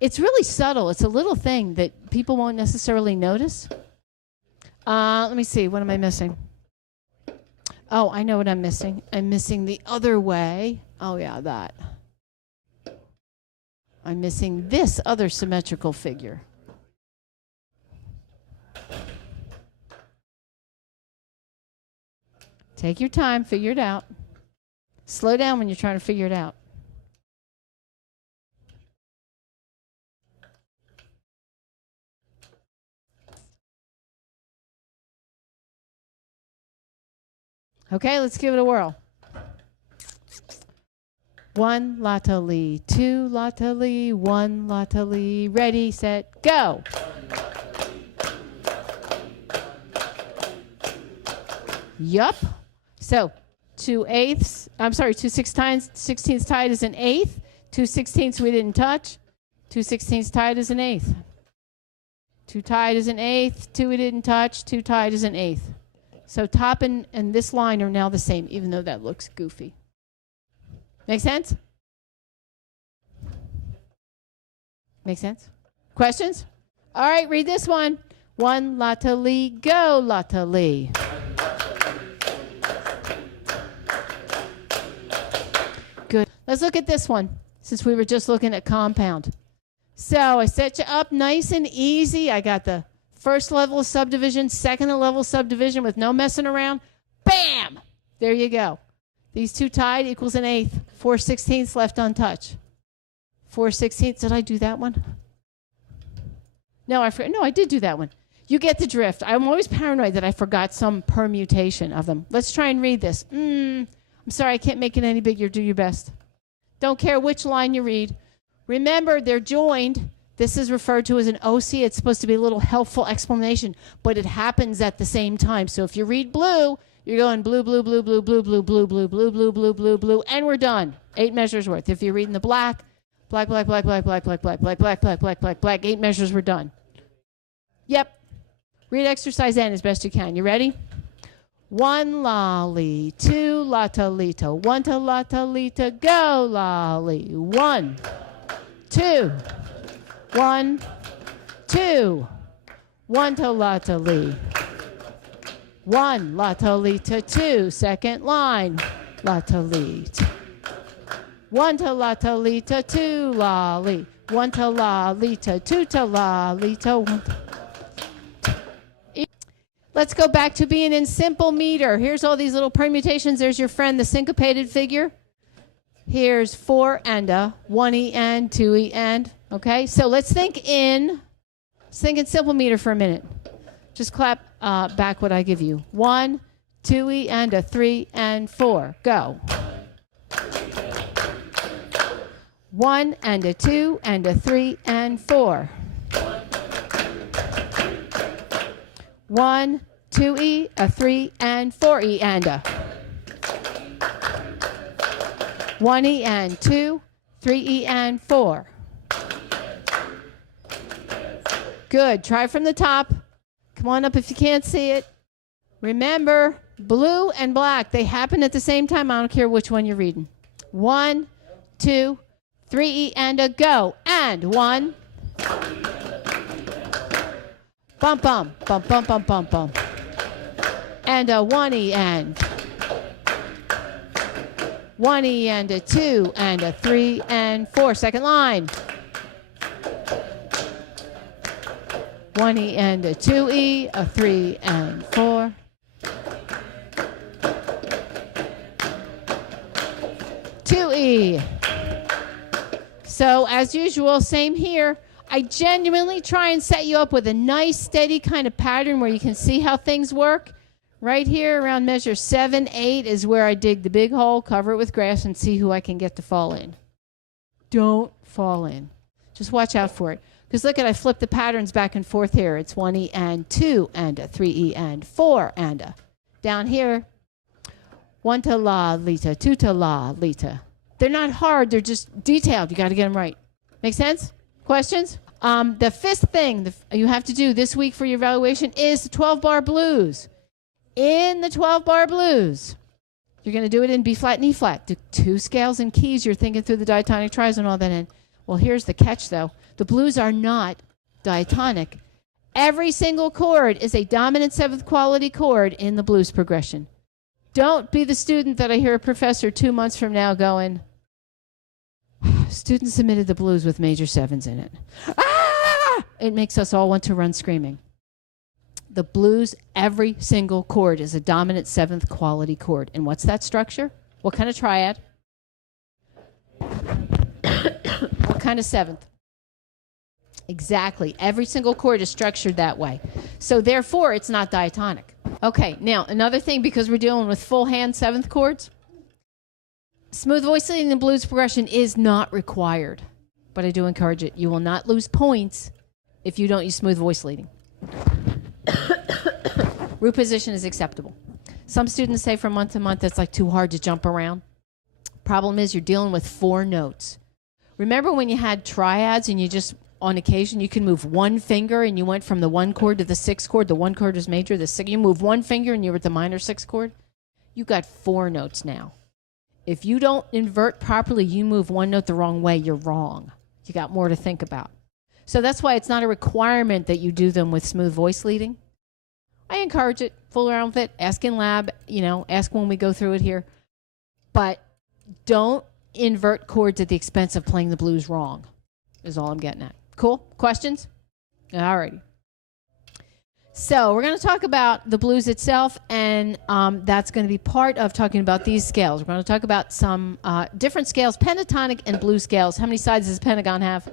It's really subtle. It's a little thing that people won't necessarily notice. Let me see. What am I missing? Oh, I know what I'm missing. I'm missing the other way. Oh, yeah, that. I'm missing this other symmetrical figure. Take your time. Figure it out. Slow down when you're trying to figure it out. Okay, let's give it a whirl. One la to lee, two la to lee, one la to lee. Ready, set, go. Yup. So 2/16 tied is an eighth. 2/16 we didn't touch. 2/16 tied is an eighth. 2 tied is an eighth. 2 we didn't touch. 2 tied is an eighth. So top and this line are now the same, even though that looks goofy. Make sense? Make sense? Questions? All right, read this one. One la to lee, go la to lee. Good. Let's look at this one, since we were just looking at compound. So I set you up nice and easy. I got the first level subdivision, second level subdivision with no messing around. Bam! There you go. These two tied equals an eighth. 4/16 left untouched. 4/16. Did I do that one? No, I forgot. No, I did do that one. You get the drift. I'm always paranoid that I forgot some permutation of them. Let's try and read this. I'm sorry, I can't make it any bigger. Do your best. Don't care which line you read. Remember, they're joined. This is referred to as an OC. It's supposed to be a little helpful explanation, but it happens at the same time. So if you read blue, you're going blue, blue, blue, blue, blue, blue, blue, blue, blue, blue, blue, blue, blue, and we're done. 8 measures worth. If you're reading the black, black, black, black, black, black, black, black, black, black, black, black, black, black, 8 measures, we're done. Yep. Read exercise N as best you can. You ready? One lolly, two la-ta-lita, one to la-ta-lita, go lolly. 1, 2, 1, 2, 1 to la-ta-lee. 1 la-ta-lita, 2, second line, la-ta-lita. 1 to la-ta-lita, 2 lolly. 1 to la-lita, 2 to la-lita, 1 to... Let's go back to being in simple meter. Here's all these little permutations. There's your friend, the syncopated figure. Here's 4 and a, 1E and, 2E and. Okay, so let's think in simple meter for a minute. Just clap back what I give you. 1, 2E and a, 3 and 4. Go. 1 and a 2 and a 3 and 4. 1, 2E, a 3 and 4E and a. 1 E and 2, 3 E and 4. Good. Try from the top. Come on up if you can't see it. Remember, blue and black, they happen at the same time. I don't care which one you're reading. 1, 2, 3 E and a go. And 1. Bum, bum, bum, bum, bum, bum, bum. And a 1 E and 1 E and a 2 and a 3 and 4. Second line. 1 E and a 2 E, a 3 and 4. 2 E. So as usual, same here. I genuinely try and set you up with a nice, steady kind of pattern where you can see how things work. Right here around measure 7, 8 is where I dig the big hole, cover it with grass, and see who I can get to fall in. Don't fall in. Just watch out for it. Because look at, I flip the patterns back and forth here. It's 1 E and 2 and a 3 E and 4 and a. Down here, 1 to la, lita, 2 to la, lita. They're not hard. They're just detailed. You got to get them right. Make sense? Questions? The fifth thing you have to do this week for your evaluation is the 12-bar blues. In the 12-bar blues, you're going to do it in B flat and E flat. The 2 scales and keys, you're thinking through the diatonic tries and all that in. Well, here's the catch, though. The blues are not diatonic. Every single chord is a dominant 7th quality chord in the blues progression. Don't be the student that I hear a professor 2 months from now going, student submitted the blues with major 7s in it. Ah! It makes us all want to run screaming. The blues, every single chord is a dominant 7th quality chord. And what's that structure? What kind of triad? What kind of 7th? Exactly. Every single chord is structured that way. So therefore, it's not diatonic. Okay, now another thing, because we're dealing with full hand 7th chords, smooth voice leading in the blues progression is not required. But I do encourage it. You will not lose points if you don't use smooth voice leading. Root position is acceptable. Some students say from month to month it's like too hard to jump around. Problem is you're dealing with 4 notes. Remember when you had triads and you just, on occasion, you can move one finger and you went from the 1 chord to the 6 chord. The 1 chord is major. You move one finger and you were at the minor 6 chord. You got 4 notes now. If you don't invert properly, you move one note the wrong way, you're wrong. You got more to think about. So that's why it's not a requirement that you do them with smooth voice leading. I encourage it. Fool around with it. Ask in lab. Ask when we go through it here. But don't invert chords at the expense of playing the blues wrong, is all I'm getting at. Cool? Questions? All righty. So we're going to talk about the blues itself, and that's going to be part of talking about these scales. We're going to talk about some different scales, pentatonic and blues scales. How many sides does a pentagon have?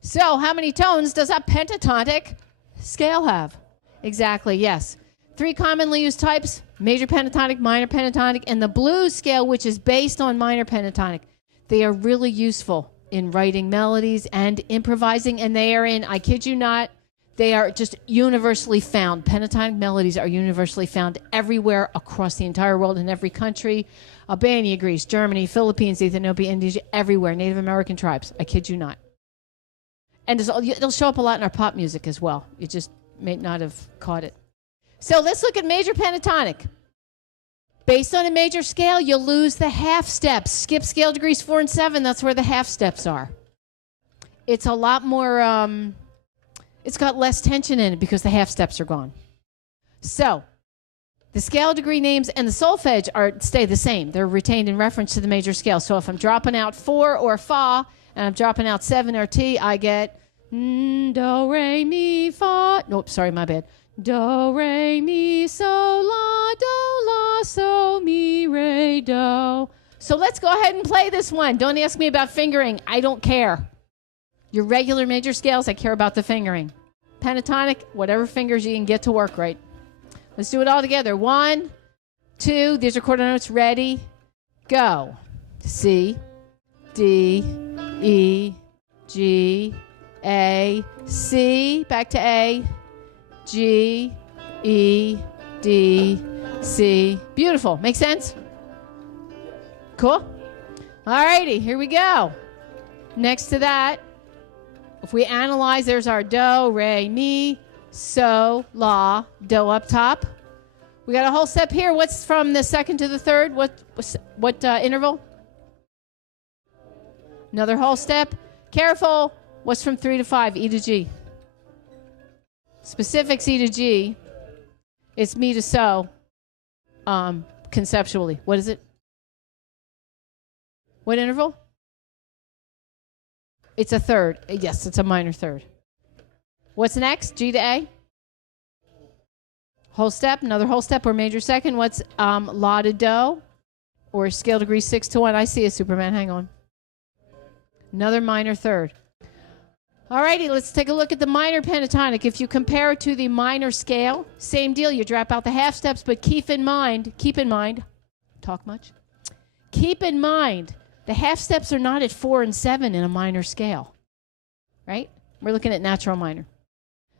So how many tones does a pentatonic scale have? Exactly, yes. 3 commonly used types, major pentatonic, minor pentatonic, and the blues scale, which is based on minor pentatonic. They are really useful in writing melodies and improvising, and they are in, I kid you not, they are just universally found. Pentatonic melodies are universally found everywhere across the entire world, in every country. Albania, Greece, Germany, Philippines, Ethiopia, Indonesia, everywhere. Native American tribes, I kid you not. And it'll show up a lot in our pop music as well. You just may not have caught it. So let's look at major pentatonic. Based on a major scale, you'll lose the half steps. Skip scale degrees 4 and 7, that's where the half steps are. It's a lot more, it's got less tension in it because the half steps are gone. So the scale degree names and the solfege stay the same. They're retained in reference to the major scale. So if I'm dropping out 4 or fa, and I'm dropping out 7 or T, I get do, re, mi, fa. Nope, sorry, my bad. Do, re, mi, so, la, do, la, so, mi, re, do. So let's go ahead and play this one. Don't ask me about fingering. I don't care. Your regular major scales, I care about the fingering. Pentatonic, whatever fingers you can get to work right. Let's do it all together. 1, 2, these are quarter notes. Ready, go. C, D, E, G, A, C, back to A, G, E, D, C. Beautiful. Make sense? Cool? All righty, here we go. Next to that, if we analyze, there's our do, re, mi, so, la, do up top. We got a whole step here. What's from the second to the third? What interval? Another whole step. Careful. What's from 3 to 5? E to G. Specifics E to G. It's mi to so. Conceptually. What is it? What interval? It's a third. Yes, it's a minor third. What's next? G to A. Whole step, another whole step or major second. What's la to do or scale degree 6 to 1? I see a Superman. Hang on. Another minor third. All righty, let's take a look at the minor pentatonic. If you compare it to the minor scale, same deal. You drop out the half steps, but keep in mind, talk much? Keep in mind, the half steps are not at 4 and 7 in a minor scale, right? We're looking at natural minor.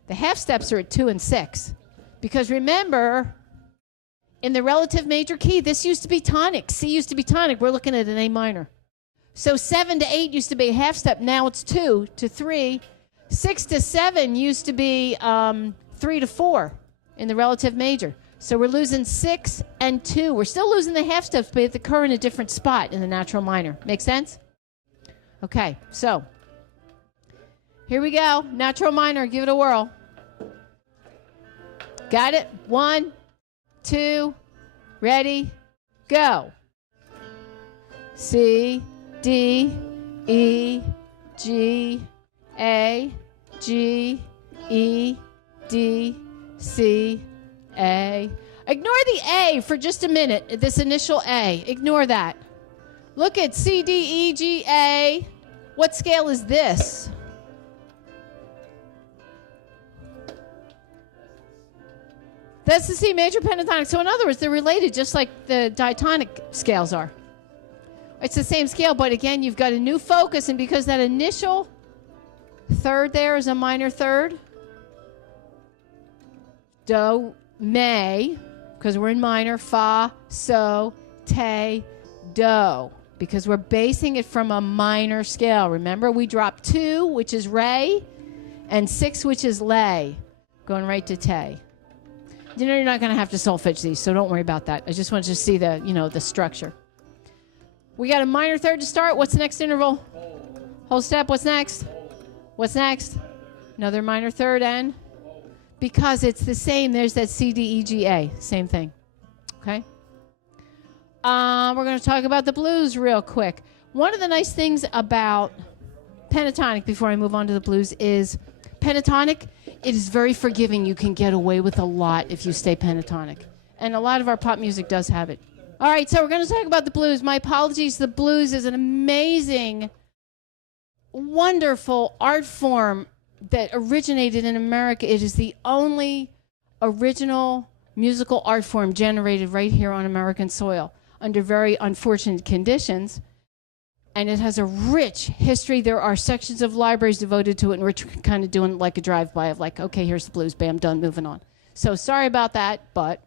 The half steps are at 2 and 6. Because remember, in the relative major key, this used to be tonic. C used to be tonic. We're looking at an A minor. So 7 to 8 used to be a half step. Now it's 2 to 3. 6 to 7 used to be 3 to 4 in the relative major. So we're losing 6 and 2. We're still losing the half steps, but they occur in a different spot in the natural minor. Make sense? Okay, so here we go. Natural minor. Give it a whirl. Got it? 1, 2, ready, go. C, D, E, G, A, G, E, D, C, A. Ignore the A for just a minute, this initial A. Ignore that. Look at C, D, E, G, A. What scale is this? That's the C major pentatonic. So in other words, they're related just like the diatonic scales are. It's the same scale, but again, you've got a new focus, and because that initial third there is a minor third, do, me, because we're in minor, fa, so, te, do, because we're basing it from a minor scale. Remember, we dropped 2, which is re, and 6, which is lay, going right to te. You know, you're not going to have to solfege these, so don't worry about that. I just want you to see the, the structure. We got a minor third to start. What's the next interval? Whole step. What's next? What's next? Another minor third and? Because it's the same. There's that C, D, E, G, A. Same thing. Okay? We're going to talk about the blues real quick. One of the nice things about pentatonic, before I move on to the blues, is pentatonic, it is very forgiving. You can get away with a lot if you stay pentatonic. And a lot of our pop music does have it. All right, so we're going to talk about the blues. My apologies. The blues is an amazing, wonderful art form that originated in America. It is the only original musical art form generated right here on American soil under very unfortunate conditions. And it has a rich history. There are sections of libraries devoted to it, and we're kind of doing like a drive-by of like, okay, here's the blues, bam, done, moving on. So sorry about that, but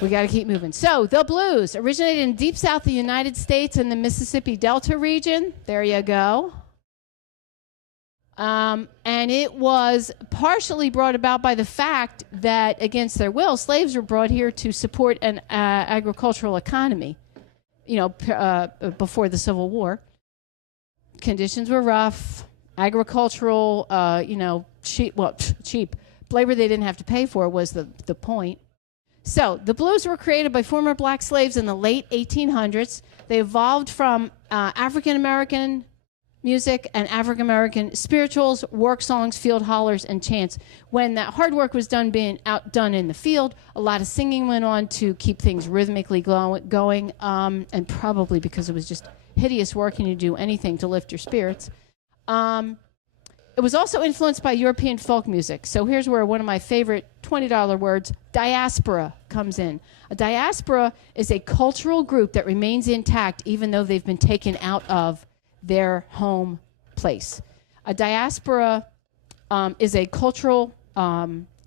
we got to keep moving. So the blues originated in deep south of the United States in the Mississippi Delta region. There you go. And it was partially brought about by the fact that, against their will, slaves were brought here to support an agricultural economy. Before the Civil War. Conditions were rough, agricultural, cheap. Labor they didn't have to pay for was the point. So the blues were created by former black slaves in the late 1800s. They evolved from African-American music and African-American spirituals, work songs, field hollers, and chants. When that hard work was done in the field, a lot of singing went on to keep things rhythmically going, and probably because it was just hideous working to do anything to lift your spirits. It was also influenced by European folk music. So here's where one of my favorite $20 words, diaspora, comes in. A diaspora is a cultural group that remains intact even though they've been taken out of their home place. A diaspora is a cultural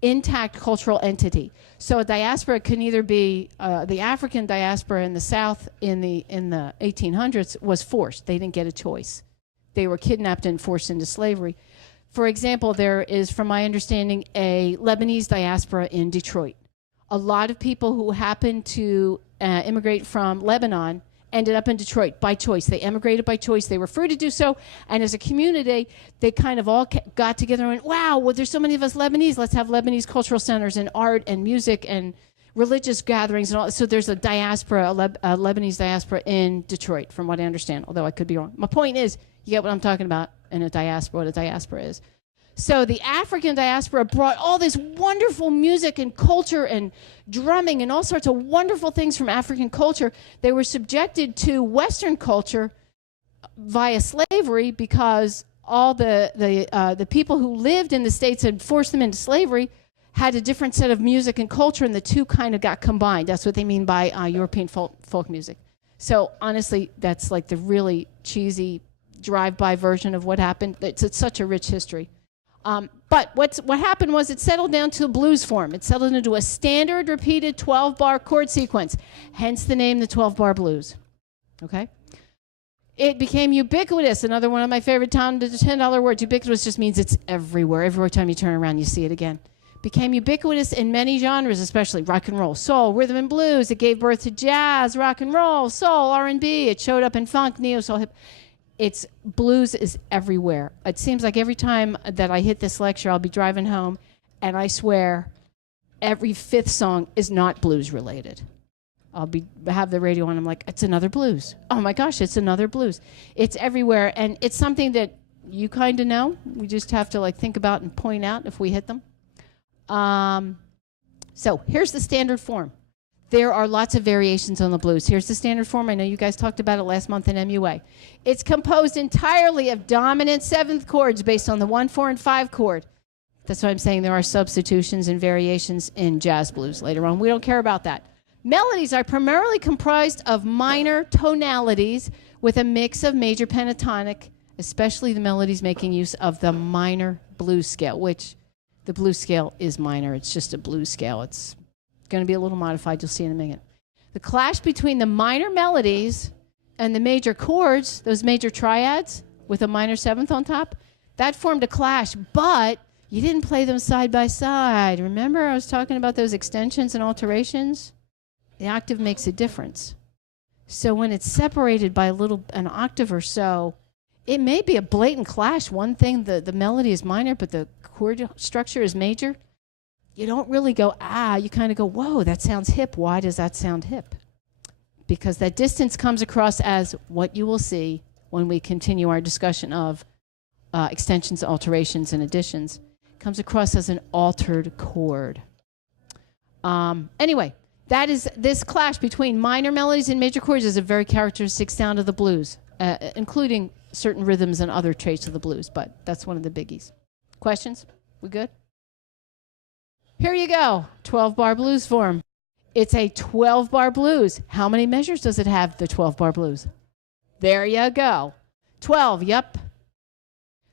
intact cultural entity. So a diaspora can either be the African diaspora in the South in the 1800s was forced. They didn't get a choice. They were kidnapped and forced into slavery. For example, there is, from my understanding, a Lebanese diaspora in Detroit. A lot of people who happened to immigrate from Lebanon ended up in Detroit by choice. They emigrated by choice. They were free to do so. And as a community, they kind of all got together and went, wow, well, there's so many of us Lebanese. Let's have Lebanese cultural centers and art and music and religious gatherings and all. So there's a diaspora, a Lebanese diaspora in Detroit, from what I understand, although I could be wrong. My point is, you get what I'm talking about in a diaspora, what a diaspora is. So the African diaspora brought all this wonderful music and culture and drumming and all sorts of wonderful things from African culture. They were subjected to Western culture via slavery because all the people who lived in the States and forced them into slavery had a different set of music and culture, and the two kind of got combined. That's what they mean by European folk music. So honestly, that's like the really cheesy drive-by version of what happened. It's such a rich history. But what happened was it settled down to a blues form. It settled into a standard repeated 12-bar chord sequence, hence the name, the 12-bar blues. Okay? It became ubiquitous, another one of my favorite $10 words. Ubiquitous just means it's everywhere. Every time you turn around, you see it again. Became ubiquitous in many genres, especially rock and roll, soul, rhythm and blues. It gave birth to jazz, rock and roll, soul, R&B. It showed up in funk, neo soul, hip. Blues is everywhere. It seems like every time that I hit this lecture, I'll be driving home, and I swear every fifth song is not blues related. I'll have the radio on, I'm like, it's another blues. Oh my gosh, it's another blues. It's everywhere, and it's something that you kind of know. We just have to think about and point out if we hit them. So here's the standard form. There are lots of variations on the blues. Here's the standard form. I know you guys talked about it last month in MUA. It's composed entirely of dominant seventh chords based on the 1, 4, and 5 chord. That's why I'm saying there are substitutions and variations in jazz blues later on. We don't care about that. Melodies are primarily comprised of minor tonalities with a mix of major pentatonic, especially the melodies making use of the minor blues scale, which the blues scale is minor. It's just a blues scale. It's going to be a little modified. You'll see in a minute. The clash between the minor melodies and the major chords, those major triads with a minor seventh on top, that formed a clash, but you didn't play them side by side. Remember I was talking about those extensions and alterations? The octave makes a difference. So when it's separated by an octave or so, it may be a blatant clash. One thing, the melody is minor, but the chord structure is major. You don't really go, you kind of go, whoa, that sounds hip. Why does that sound hip? Because that distance comes across as what you will see when we continue our discussion of extensions, alterations, and additions. It comes across as an altered chord. Anyway, that is this clash between minor melodies and major chords is a very characteristic sound of the blues, including certain rhythms and other traits of the blues, but that's one of the biggies. Questions? We good? Here you go, 12-bar blues form. It's a 12-bar blues. How many measures does it have, the 12-bar blues? There you go. 12, yep.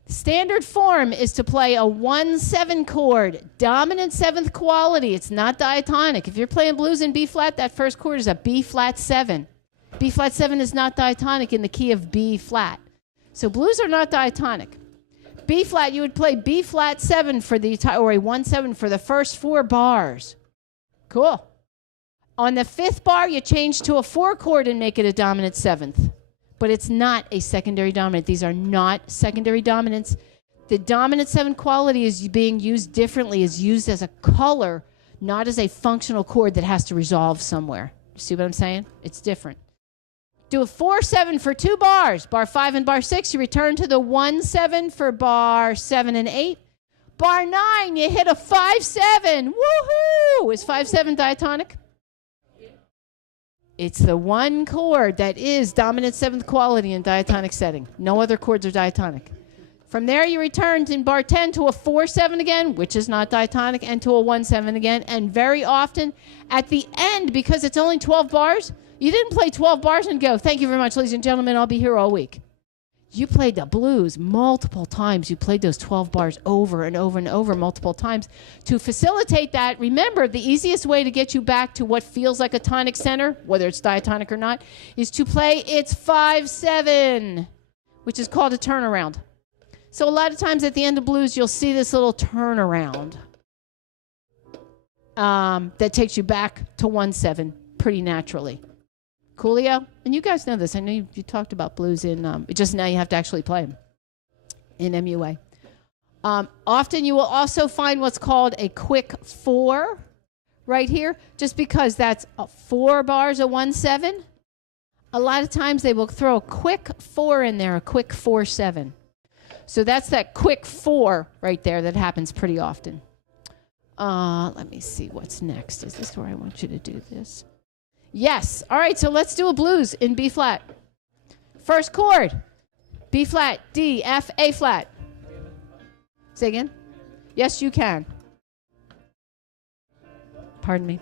Standard form is to play a 1-7 chord, dominant seventh quality. It's not diatonic. If you're playing blues in B-flat, that first chord is a B-flat 7. B-flat 7 is not diatonic in the key of B-flat. So blues are not diatonic. B-flat, you would play B-flat 7 for the or a 1-7 for the first 4 bars. Cool. On the 5th bar, you change to a 4 chord and make it a dominant 7th. But it's not a secondary dominant. These are not secondary dominants. The dominant 7 quality is being used differently, is used as a color, not as a functional chord that has to resolve somewhere. You see what I'm saying? It's different. Do a 4-7 for 2 bars. Bar 5 and bar 6, you return to the 1-7 for bar 7 and 8. Bar 9, you hit a 5-7. Woohoo! Is 5-7 diatonic? It's the one chord that is dominant 7th quality in diatonic setting. No other chords are diatonic. From there, you return in bar 10 to a 4-7 again, which is not diatonic, and to a 1-7 again. And very often, at the end, because it's only 12 bars, you didn't play 12 bars and go, thank you very much, ladies and gentlemen, I'll be here all week. You played the blues multiple times. You played those 12 bars over and over and over multiple times. To facilitate that, remember, the easiest way to get you back to what feels like a tonic center, whether it's diatonic or not, is to play its 5-7, which is called a turnaround. So a lot of times at the end of blues, you'll see this little turnaround that takes you back to 1-7 pretty naturally. Coolio? And you guys know this. I know you talked about blues in, just now you have to actually play them in MUA. Often you will also find what's called a quick 4 right here, just because that's 4 bars of 1-7. A lot of times they will throw a quick 4 in there, a quick 4-7. So that's that quick 4 right there that happens pretty often. Let me see what's next. Is this where I want you to do this? Yes. All right, so let's do a blues in B flat. First chord, B flat, D, F, A flat. Say again? Yes, you can. Pardon me.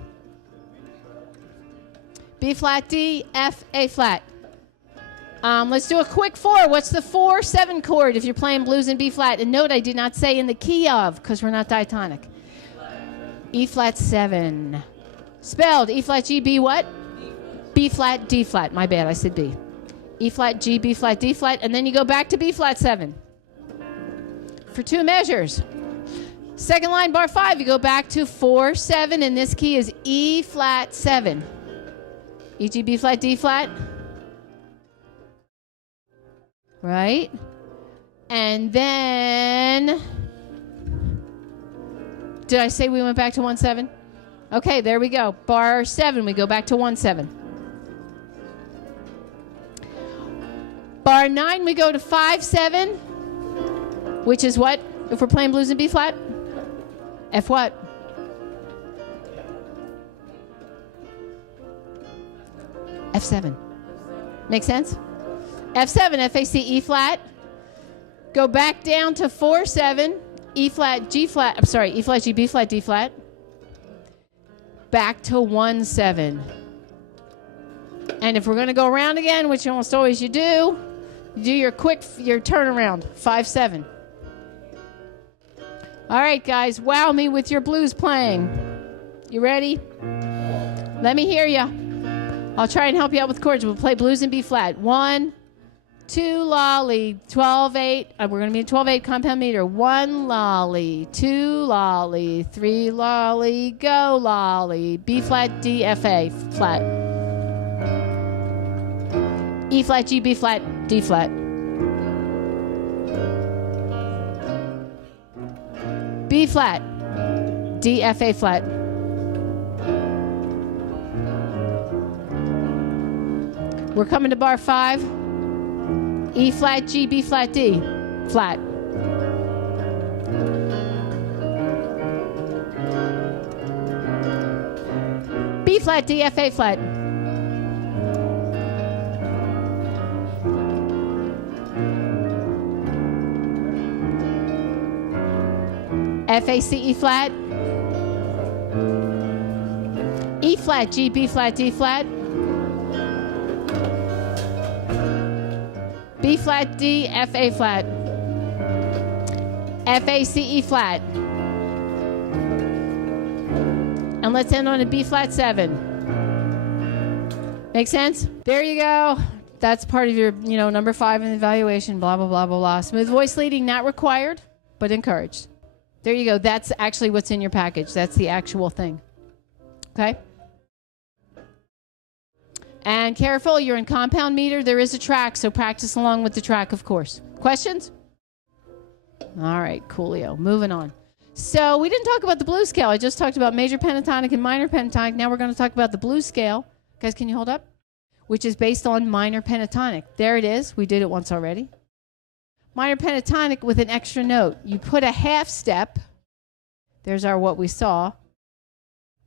B flat, D, F, A flat. Let's do a quick 4. What's the 4-7 chord if you're playing blues in B flat? And note, I did not say in the key of, because we're not diatonic. E flat 7. Spelled E flat, G, B what? B flat, D flat. My bad, I said B. E flat, G, B flat, D flat, and then you go back to B flat 7 for 2 measures. Second line, bar 5, you go back to 4-7, and this key is E flat 7. E, G, B flat, D flat. Right? And then, did I say we went back to 1-7? Okay, there we go. Bar 7, we go back to 1-7. Bar 9, we go to 5-7, which is what? If we're playing blues in B flat? F what? F7. Make sense? F7, F-A-C, E flat. Go back down to 4-7, E flat, G flat. I'm sorry, E flat, G, B flat, D flat. Back to 1-7. And if we're going to go around again, which almost always you do your turnaround, 5-7. All right, guys, wow me with your blues playing. You ready? Let me hear you. I'll try and help you out with chords. We'll play blues in B flat. 1, 2 lolly, 12-8. We're going to be a 12-8 compound meter. 1 lolly, 2 lolly, 3 lolly, go lolly. B flat, D, F, A flat. E flat, G, B flat, D flat. B flat, D, F, A flat. We're coming to bar 5. E flat, G, B flat, D, flat. B flat, D, F, A flat. F, A, C, E flat. E flat, G, B flat, D flat. B flat, D, F, A flat. F, A, C, E flat. And let's end on a B flat 7. Make sense? There you go. That's part of your, number 5 in the evaluation, blah, blah, blah, blah, blah. Smooth voice leading, not required, but encouraged. There you go. That's actually what's in your package. That's the actual thing. Okay? And careful, you're in compound meter. There is a track, so practice along with the track, of course. Questions? All right, coolio. Moving on. So we didn't talk about the blues scale. I just talked about major pentatonic and minor pentatonic. Now we're going to talk about the blues scale. Guys, can you hold up? Which is based on minor pentatonic. There it is. We did it once already. Minor pentatonic with an extra note. You put a half step. There's our what we saw.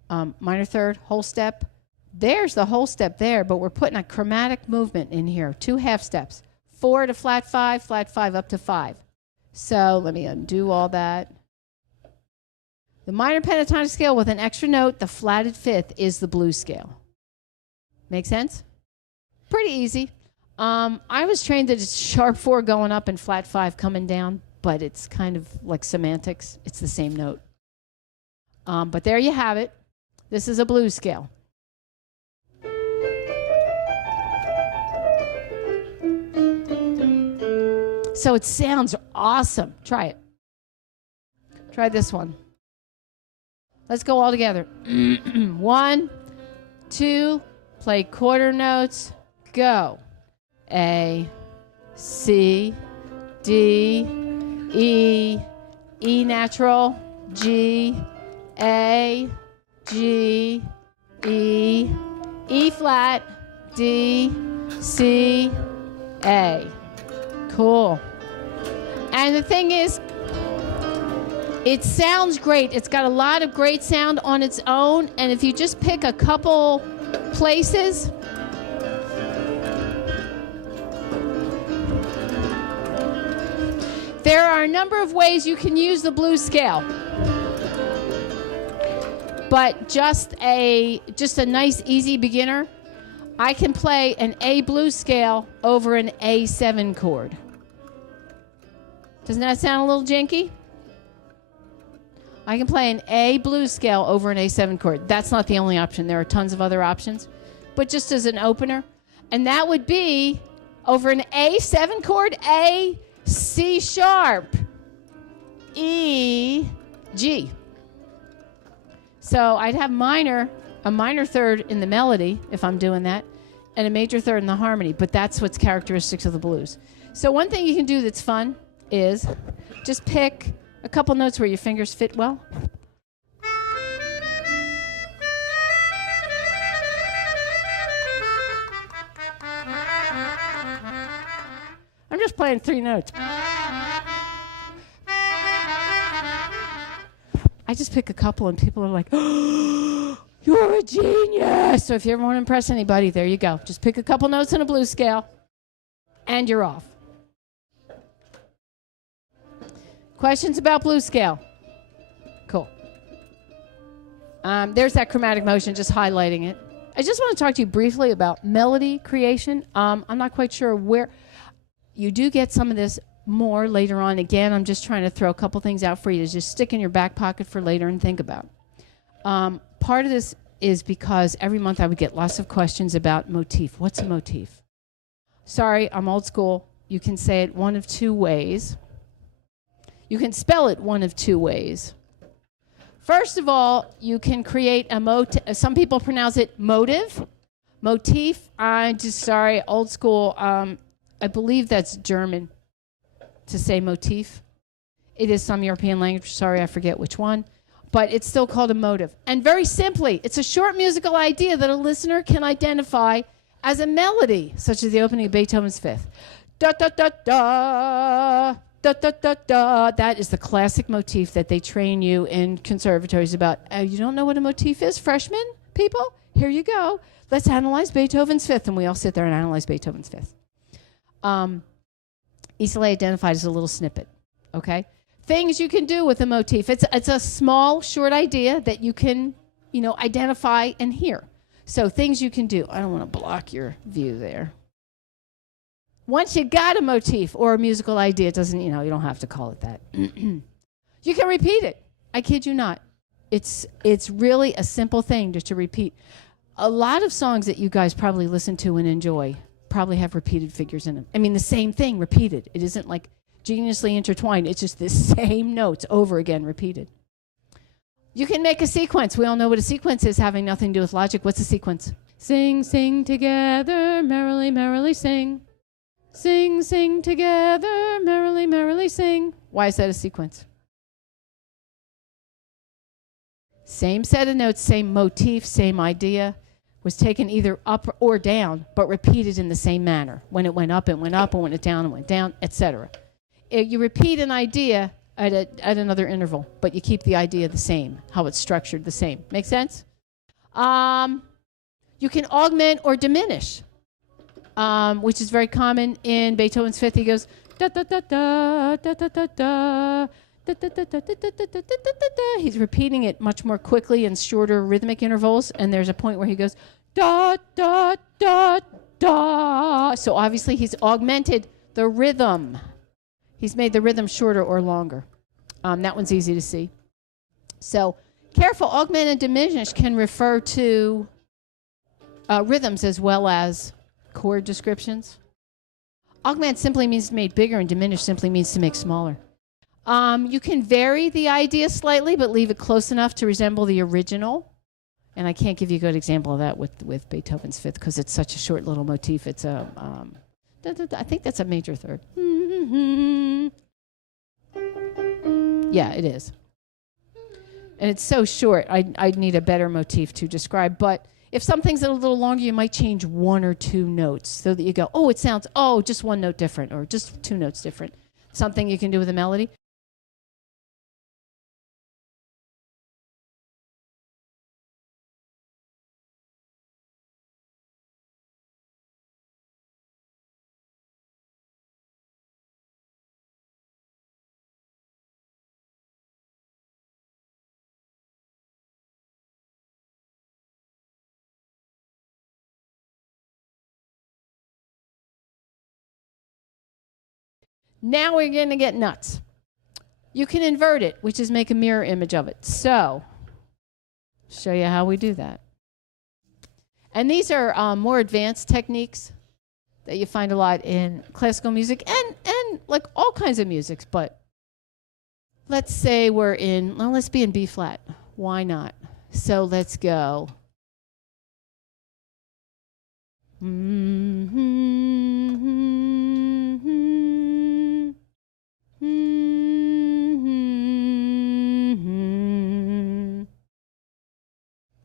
Minor third, whole step. There's the whole step there, but we're putting a chromatic movement in here. 2 half steps. 4 to flat 5 up to 5. So let me undo all that. The minor pentatonic scale with an extra note, the flatted 5th, is the blues scale. Make sense? Pretty easy. I was trained that it's sharp 4 going up and flat 5 coming down, but it's kind of like semantics. It's the same note. But there you have it. This is a blues scale. So it sounds awesome. Try it. Try this one. Let's go all together. 1, 2, play quarter notes, go. A, C, D, E, E natural, G, A, G, E, E flat, D, C, A. Cool. And the thing is, it sounds great. It's got a lot of great sound on its own. And if you just pick a couple places, there are a number of ways you can use the blues scale. But just a nice, easy beginner, I can play an A blues scale over an A7 chord. Doesn't that sound a little janky? I can play an A blues scale over an A7 chord. That's not the only option. There are tons of other options. But just as an opener, and that would be over an A7 chord, A, C sharp, E, G. So I'd have a minor third in the melody if I'm doing that, and a major third in the harmony. But that's what's characteristics of the blues. So one thing you can do that's fun is just pick a couple notes where your fingers fit well. I'm just playing 3 notes. I just pick a couple and people are like, oh, you're a genius. So if you ever want to impress anybody, there you go. Just pick a couple notes on a blues scale and you're off. Questions about blues scale? Cool. There's that chromatic motion, just highlighting it. I just want to talk to you briefly about melody creation. I'm not quite sure where. You do get some of this more later on. Again, I'm just trying to throw a couple things out for you to just stick in your back pocket for later and think about. Part of this is because every month I would get lots of questions about motif. What's a motif? Sorry, I'm old school. You can say it one of 2 ways. You can spell it one of 2 ways. First of all, you can create a motif. Some people pronounce it motive. Motif, I'm just sorry, old school. I believe that's German to say motif. It is some European language. Sorry, I forget which one. But it's still called a motive. And very simply, it's a short musical idea that a listener can identify as a melody, such as the opening of Beethoven's Fifth. Da, da, da, da. Da, da, da, da. That is the classic motif that they train you in conservatories about. You don't know what a motif is, freshmen people? Here you go. Let's analyze Beethoven's Fifth. And we all sit there and analyze Beethoven's Fifth. Easily identified as a little snippet, okay? Things you can do with a motif. It's a small, short idea that you can, identify and hear. So things you can do. I don't want to block your view there. Once you got a motif or a musical idea, it doesn't, you don't have to call it that. You can repeat it. I kid you not. It's really a simple thing just to repeat. A lot of songs that you guys probably listen to and enjoy probably have repeated figures in them. I mean, the same thing repeated. It isn't like geniusly intertwined. It's just the same notes over again repeated. You can make a sequence. We all know what a sequence is, having nothing to do with logic. What's a sequence? Sing, sing together, merrily, merrily sing. Sing, sing together, merrily, merrily sing. Why is that a sequence? Same set of notes, same motif, same idea. Was taken either up or down, but repeated in the same manner. When it went up, it went up, and when it went down, etc. You repeat an idea at another interval, but you keep the idea the same, how it's structured the same. Make sense? You can augment or diminish, which is very common in Beethoven's Fifth. He goes da da da da da da da da. He's repeating it much more quickly in shorter rhythmic intervals, and there's a point where he goes da da da da. So obviously he's augmented the rhythm. He's made the rhythm shorter or longer. That one's easy to see. So careful, augment and diminish can refer to rhythms as well as chord descriptions. Augment simply means to make bigger, and diminish simply means to make smaller. You can vary the idea slightly, but leave it close enough to resemble the original. And I can't give you a good example of that with Beethoven's Fifth because it's such a short little motif. It's a, I think that's a major third. Yeah, it is. And it's so short, I'd need a better motif to describe. But if something's a little longer, you might change one or two notes so that you go, oh, it sounds, just one note different or just two notes different. Something you can do with a melody. Now we're going to get nuts. You can invert it, which is make a mirror image of it. So, show you how we do that. And these are more advanced techniques that you find a lot in classical music and like all kinds of music. But let's say let's be in B flat. Why not? So let's go.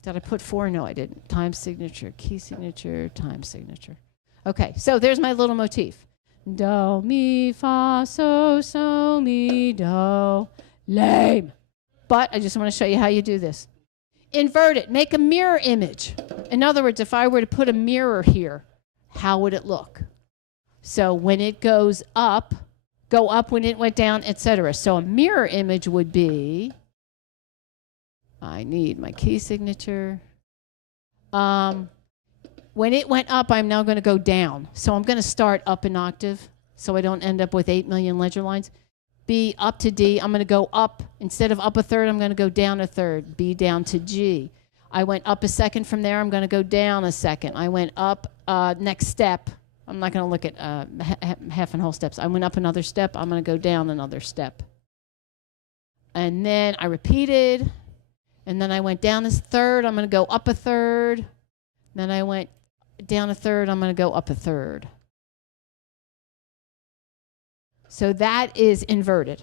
Did I put 4? No, I didn't. Time signature, key signature, time signature. Okay, so there's my little motif. Do, mi, fa, so, mi, do. Lame. But I just want to show you how you do this. Invert it. Make a mirror image. In other words, if I were to put a mirror here, how would it look? So when it goes up, go up when it went down, etc. So a mirror image would be, I need my key signature. When it went up, I'm now going to go down. So I'm going to start up an octave so I don't end up with 8 million ledger lines. B up to D, I'm going to go up. Instead of up a third, I'm going to go down a third. B down to G. I went up a second from there. I'm going to go down a second. I went up next step. I'm not going to look at half and whole steps. I went up another step. I'm going to go down another step. And then I repeated. And then I went down a third. I'm going to go up a third. Then I went down a third. I'm going to go up a third. So that is inverted.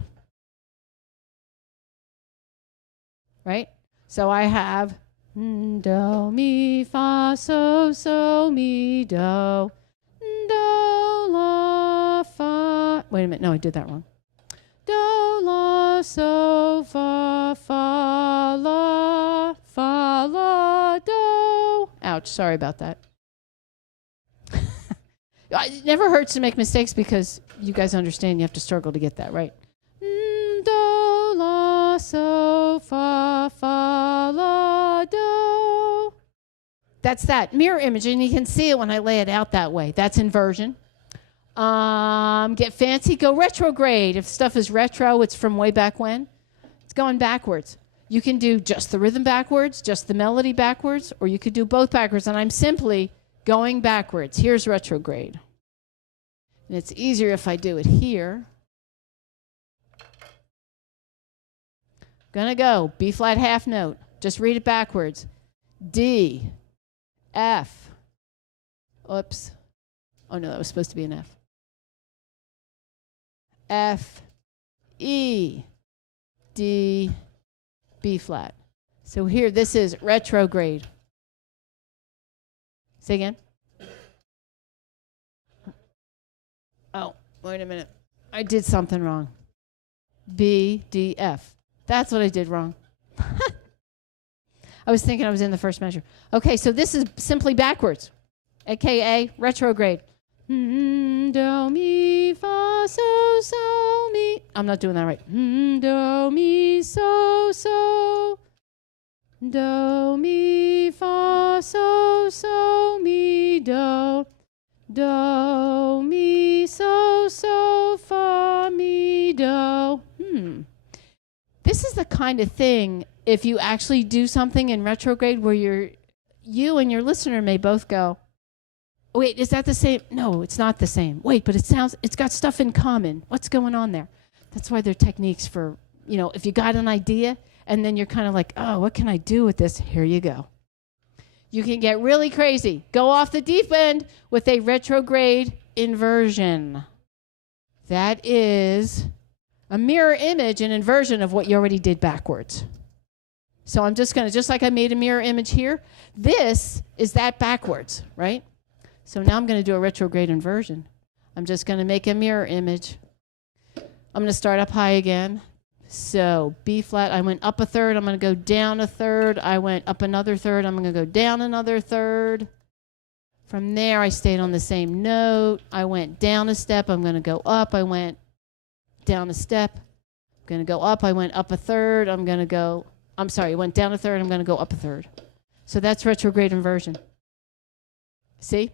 Right? So I have do, mi, fa, so, mi, do, la, fa. Wait a minute. No, I did that wrong. Do, la, so, fa, la, do. Ouch, sorry about that. It never hurts to make mistakes because you guys understand you have to struggle to get that right. Do, la, so, fa, la, do. That's that mirror image, and you can see it when I lay it out that way. That's inversion. Get fancy, go retrograde. If stuff is retro, it's from way back when. It's going backwards. You can do just the rhythm backwards, just the melody backwards, or you could do both backwards, and I'm simply going backwards. Here's retrograde. And it's easier if I do it here. Gonna go B flat half note. Just read it backwards. D, F. Oops. Oh no, that was supposed to be an F. F, E, D, B flat. So here, this is retrograde. Say again. Oh, wait a minute. I did something wrong. B, D, F. That's what I did wrong. I was thinking I was in the first measure. Okay, so this is simply backwards, aka retrograde. Do, mi, fa, so, mi. I'm not doing that right. Do, mi, so. Do, mi, fa, so, mi, do. Do, the kind of thing, if you actually do something in retrograde where you and your listener may both go, wait, is that the same? No, it's not the same. Wait, but it's got stuff in common. What's going on there? That's why they're techniques for, if you got an idea and then you're kind of like, oh, what can I do with this? Here you go. You can get really crazy. Go off the deep end with a retrograde inversion. That is a mirror image, an inversion of what you already did backwards. So I'm just going to, just like I made a mirror image here, this is that backwards, right? So now I'm going to do a retrograde inversion. I'm just going to make a mirror image. I'm going to start up high again. So B flat, I went up a third, I'm going to go down a third. I went up another third, I'm going to go down another third. From there, I stayed on the same note. I went down a step, I'm going to go up. I went down a step, I'm going to go up. I went up a third, I went down a third, I'm going to go up a third. So that's retrograde inversion. See?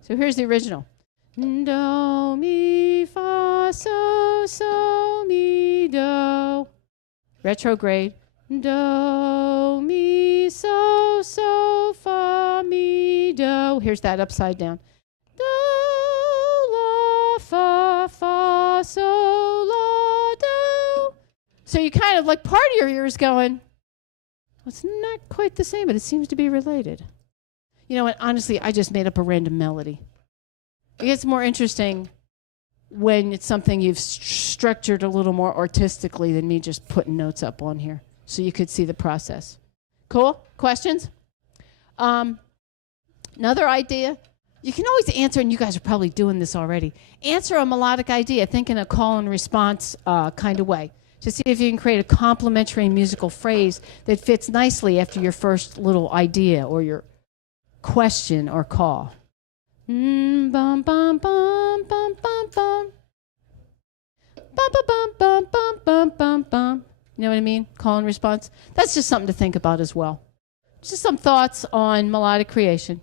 So here's the original. Do, mi, fa, so, mi, do. Retrograde. Do, mi, so, fa, mi, do. Here's that upside down. Do, la, fa, so, la, do. So you kind of like part of your ear is going, well, it's not quite the same, but it seems to be related. And honestly, I just made up a random melody. It gets more interesting when it's something you've structured a little more artistically than me just putting notes up on here. So you could see the process. Cool? Questions? Another idea. You can always answer, and you guys are probably doing this already. Answer a melodic idea. Think in a call and response kind of way. To see if you can create a complementary musical phrase that fits nicely after your first little idea or your question or call. Bum bum bum bum bum bum. Bum bum bum bum bum bum bum. You know what I mean? Call and response. That's just something to think about as well. Just some thoughts on melodic creation.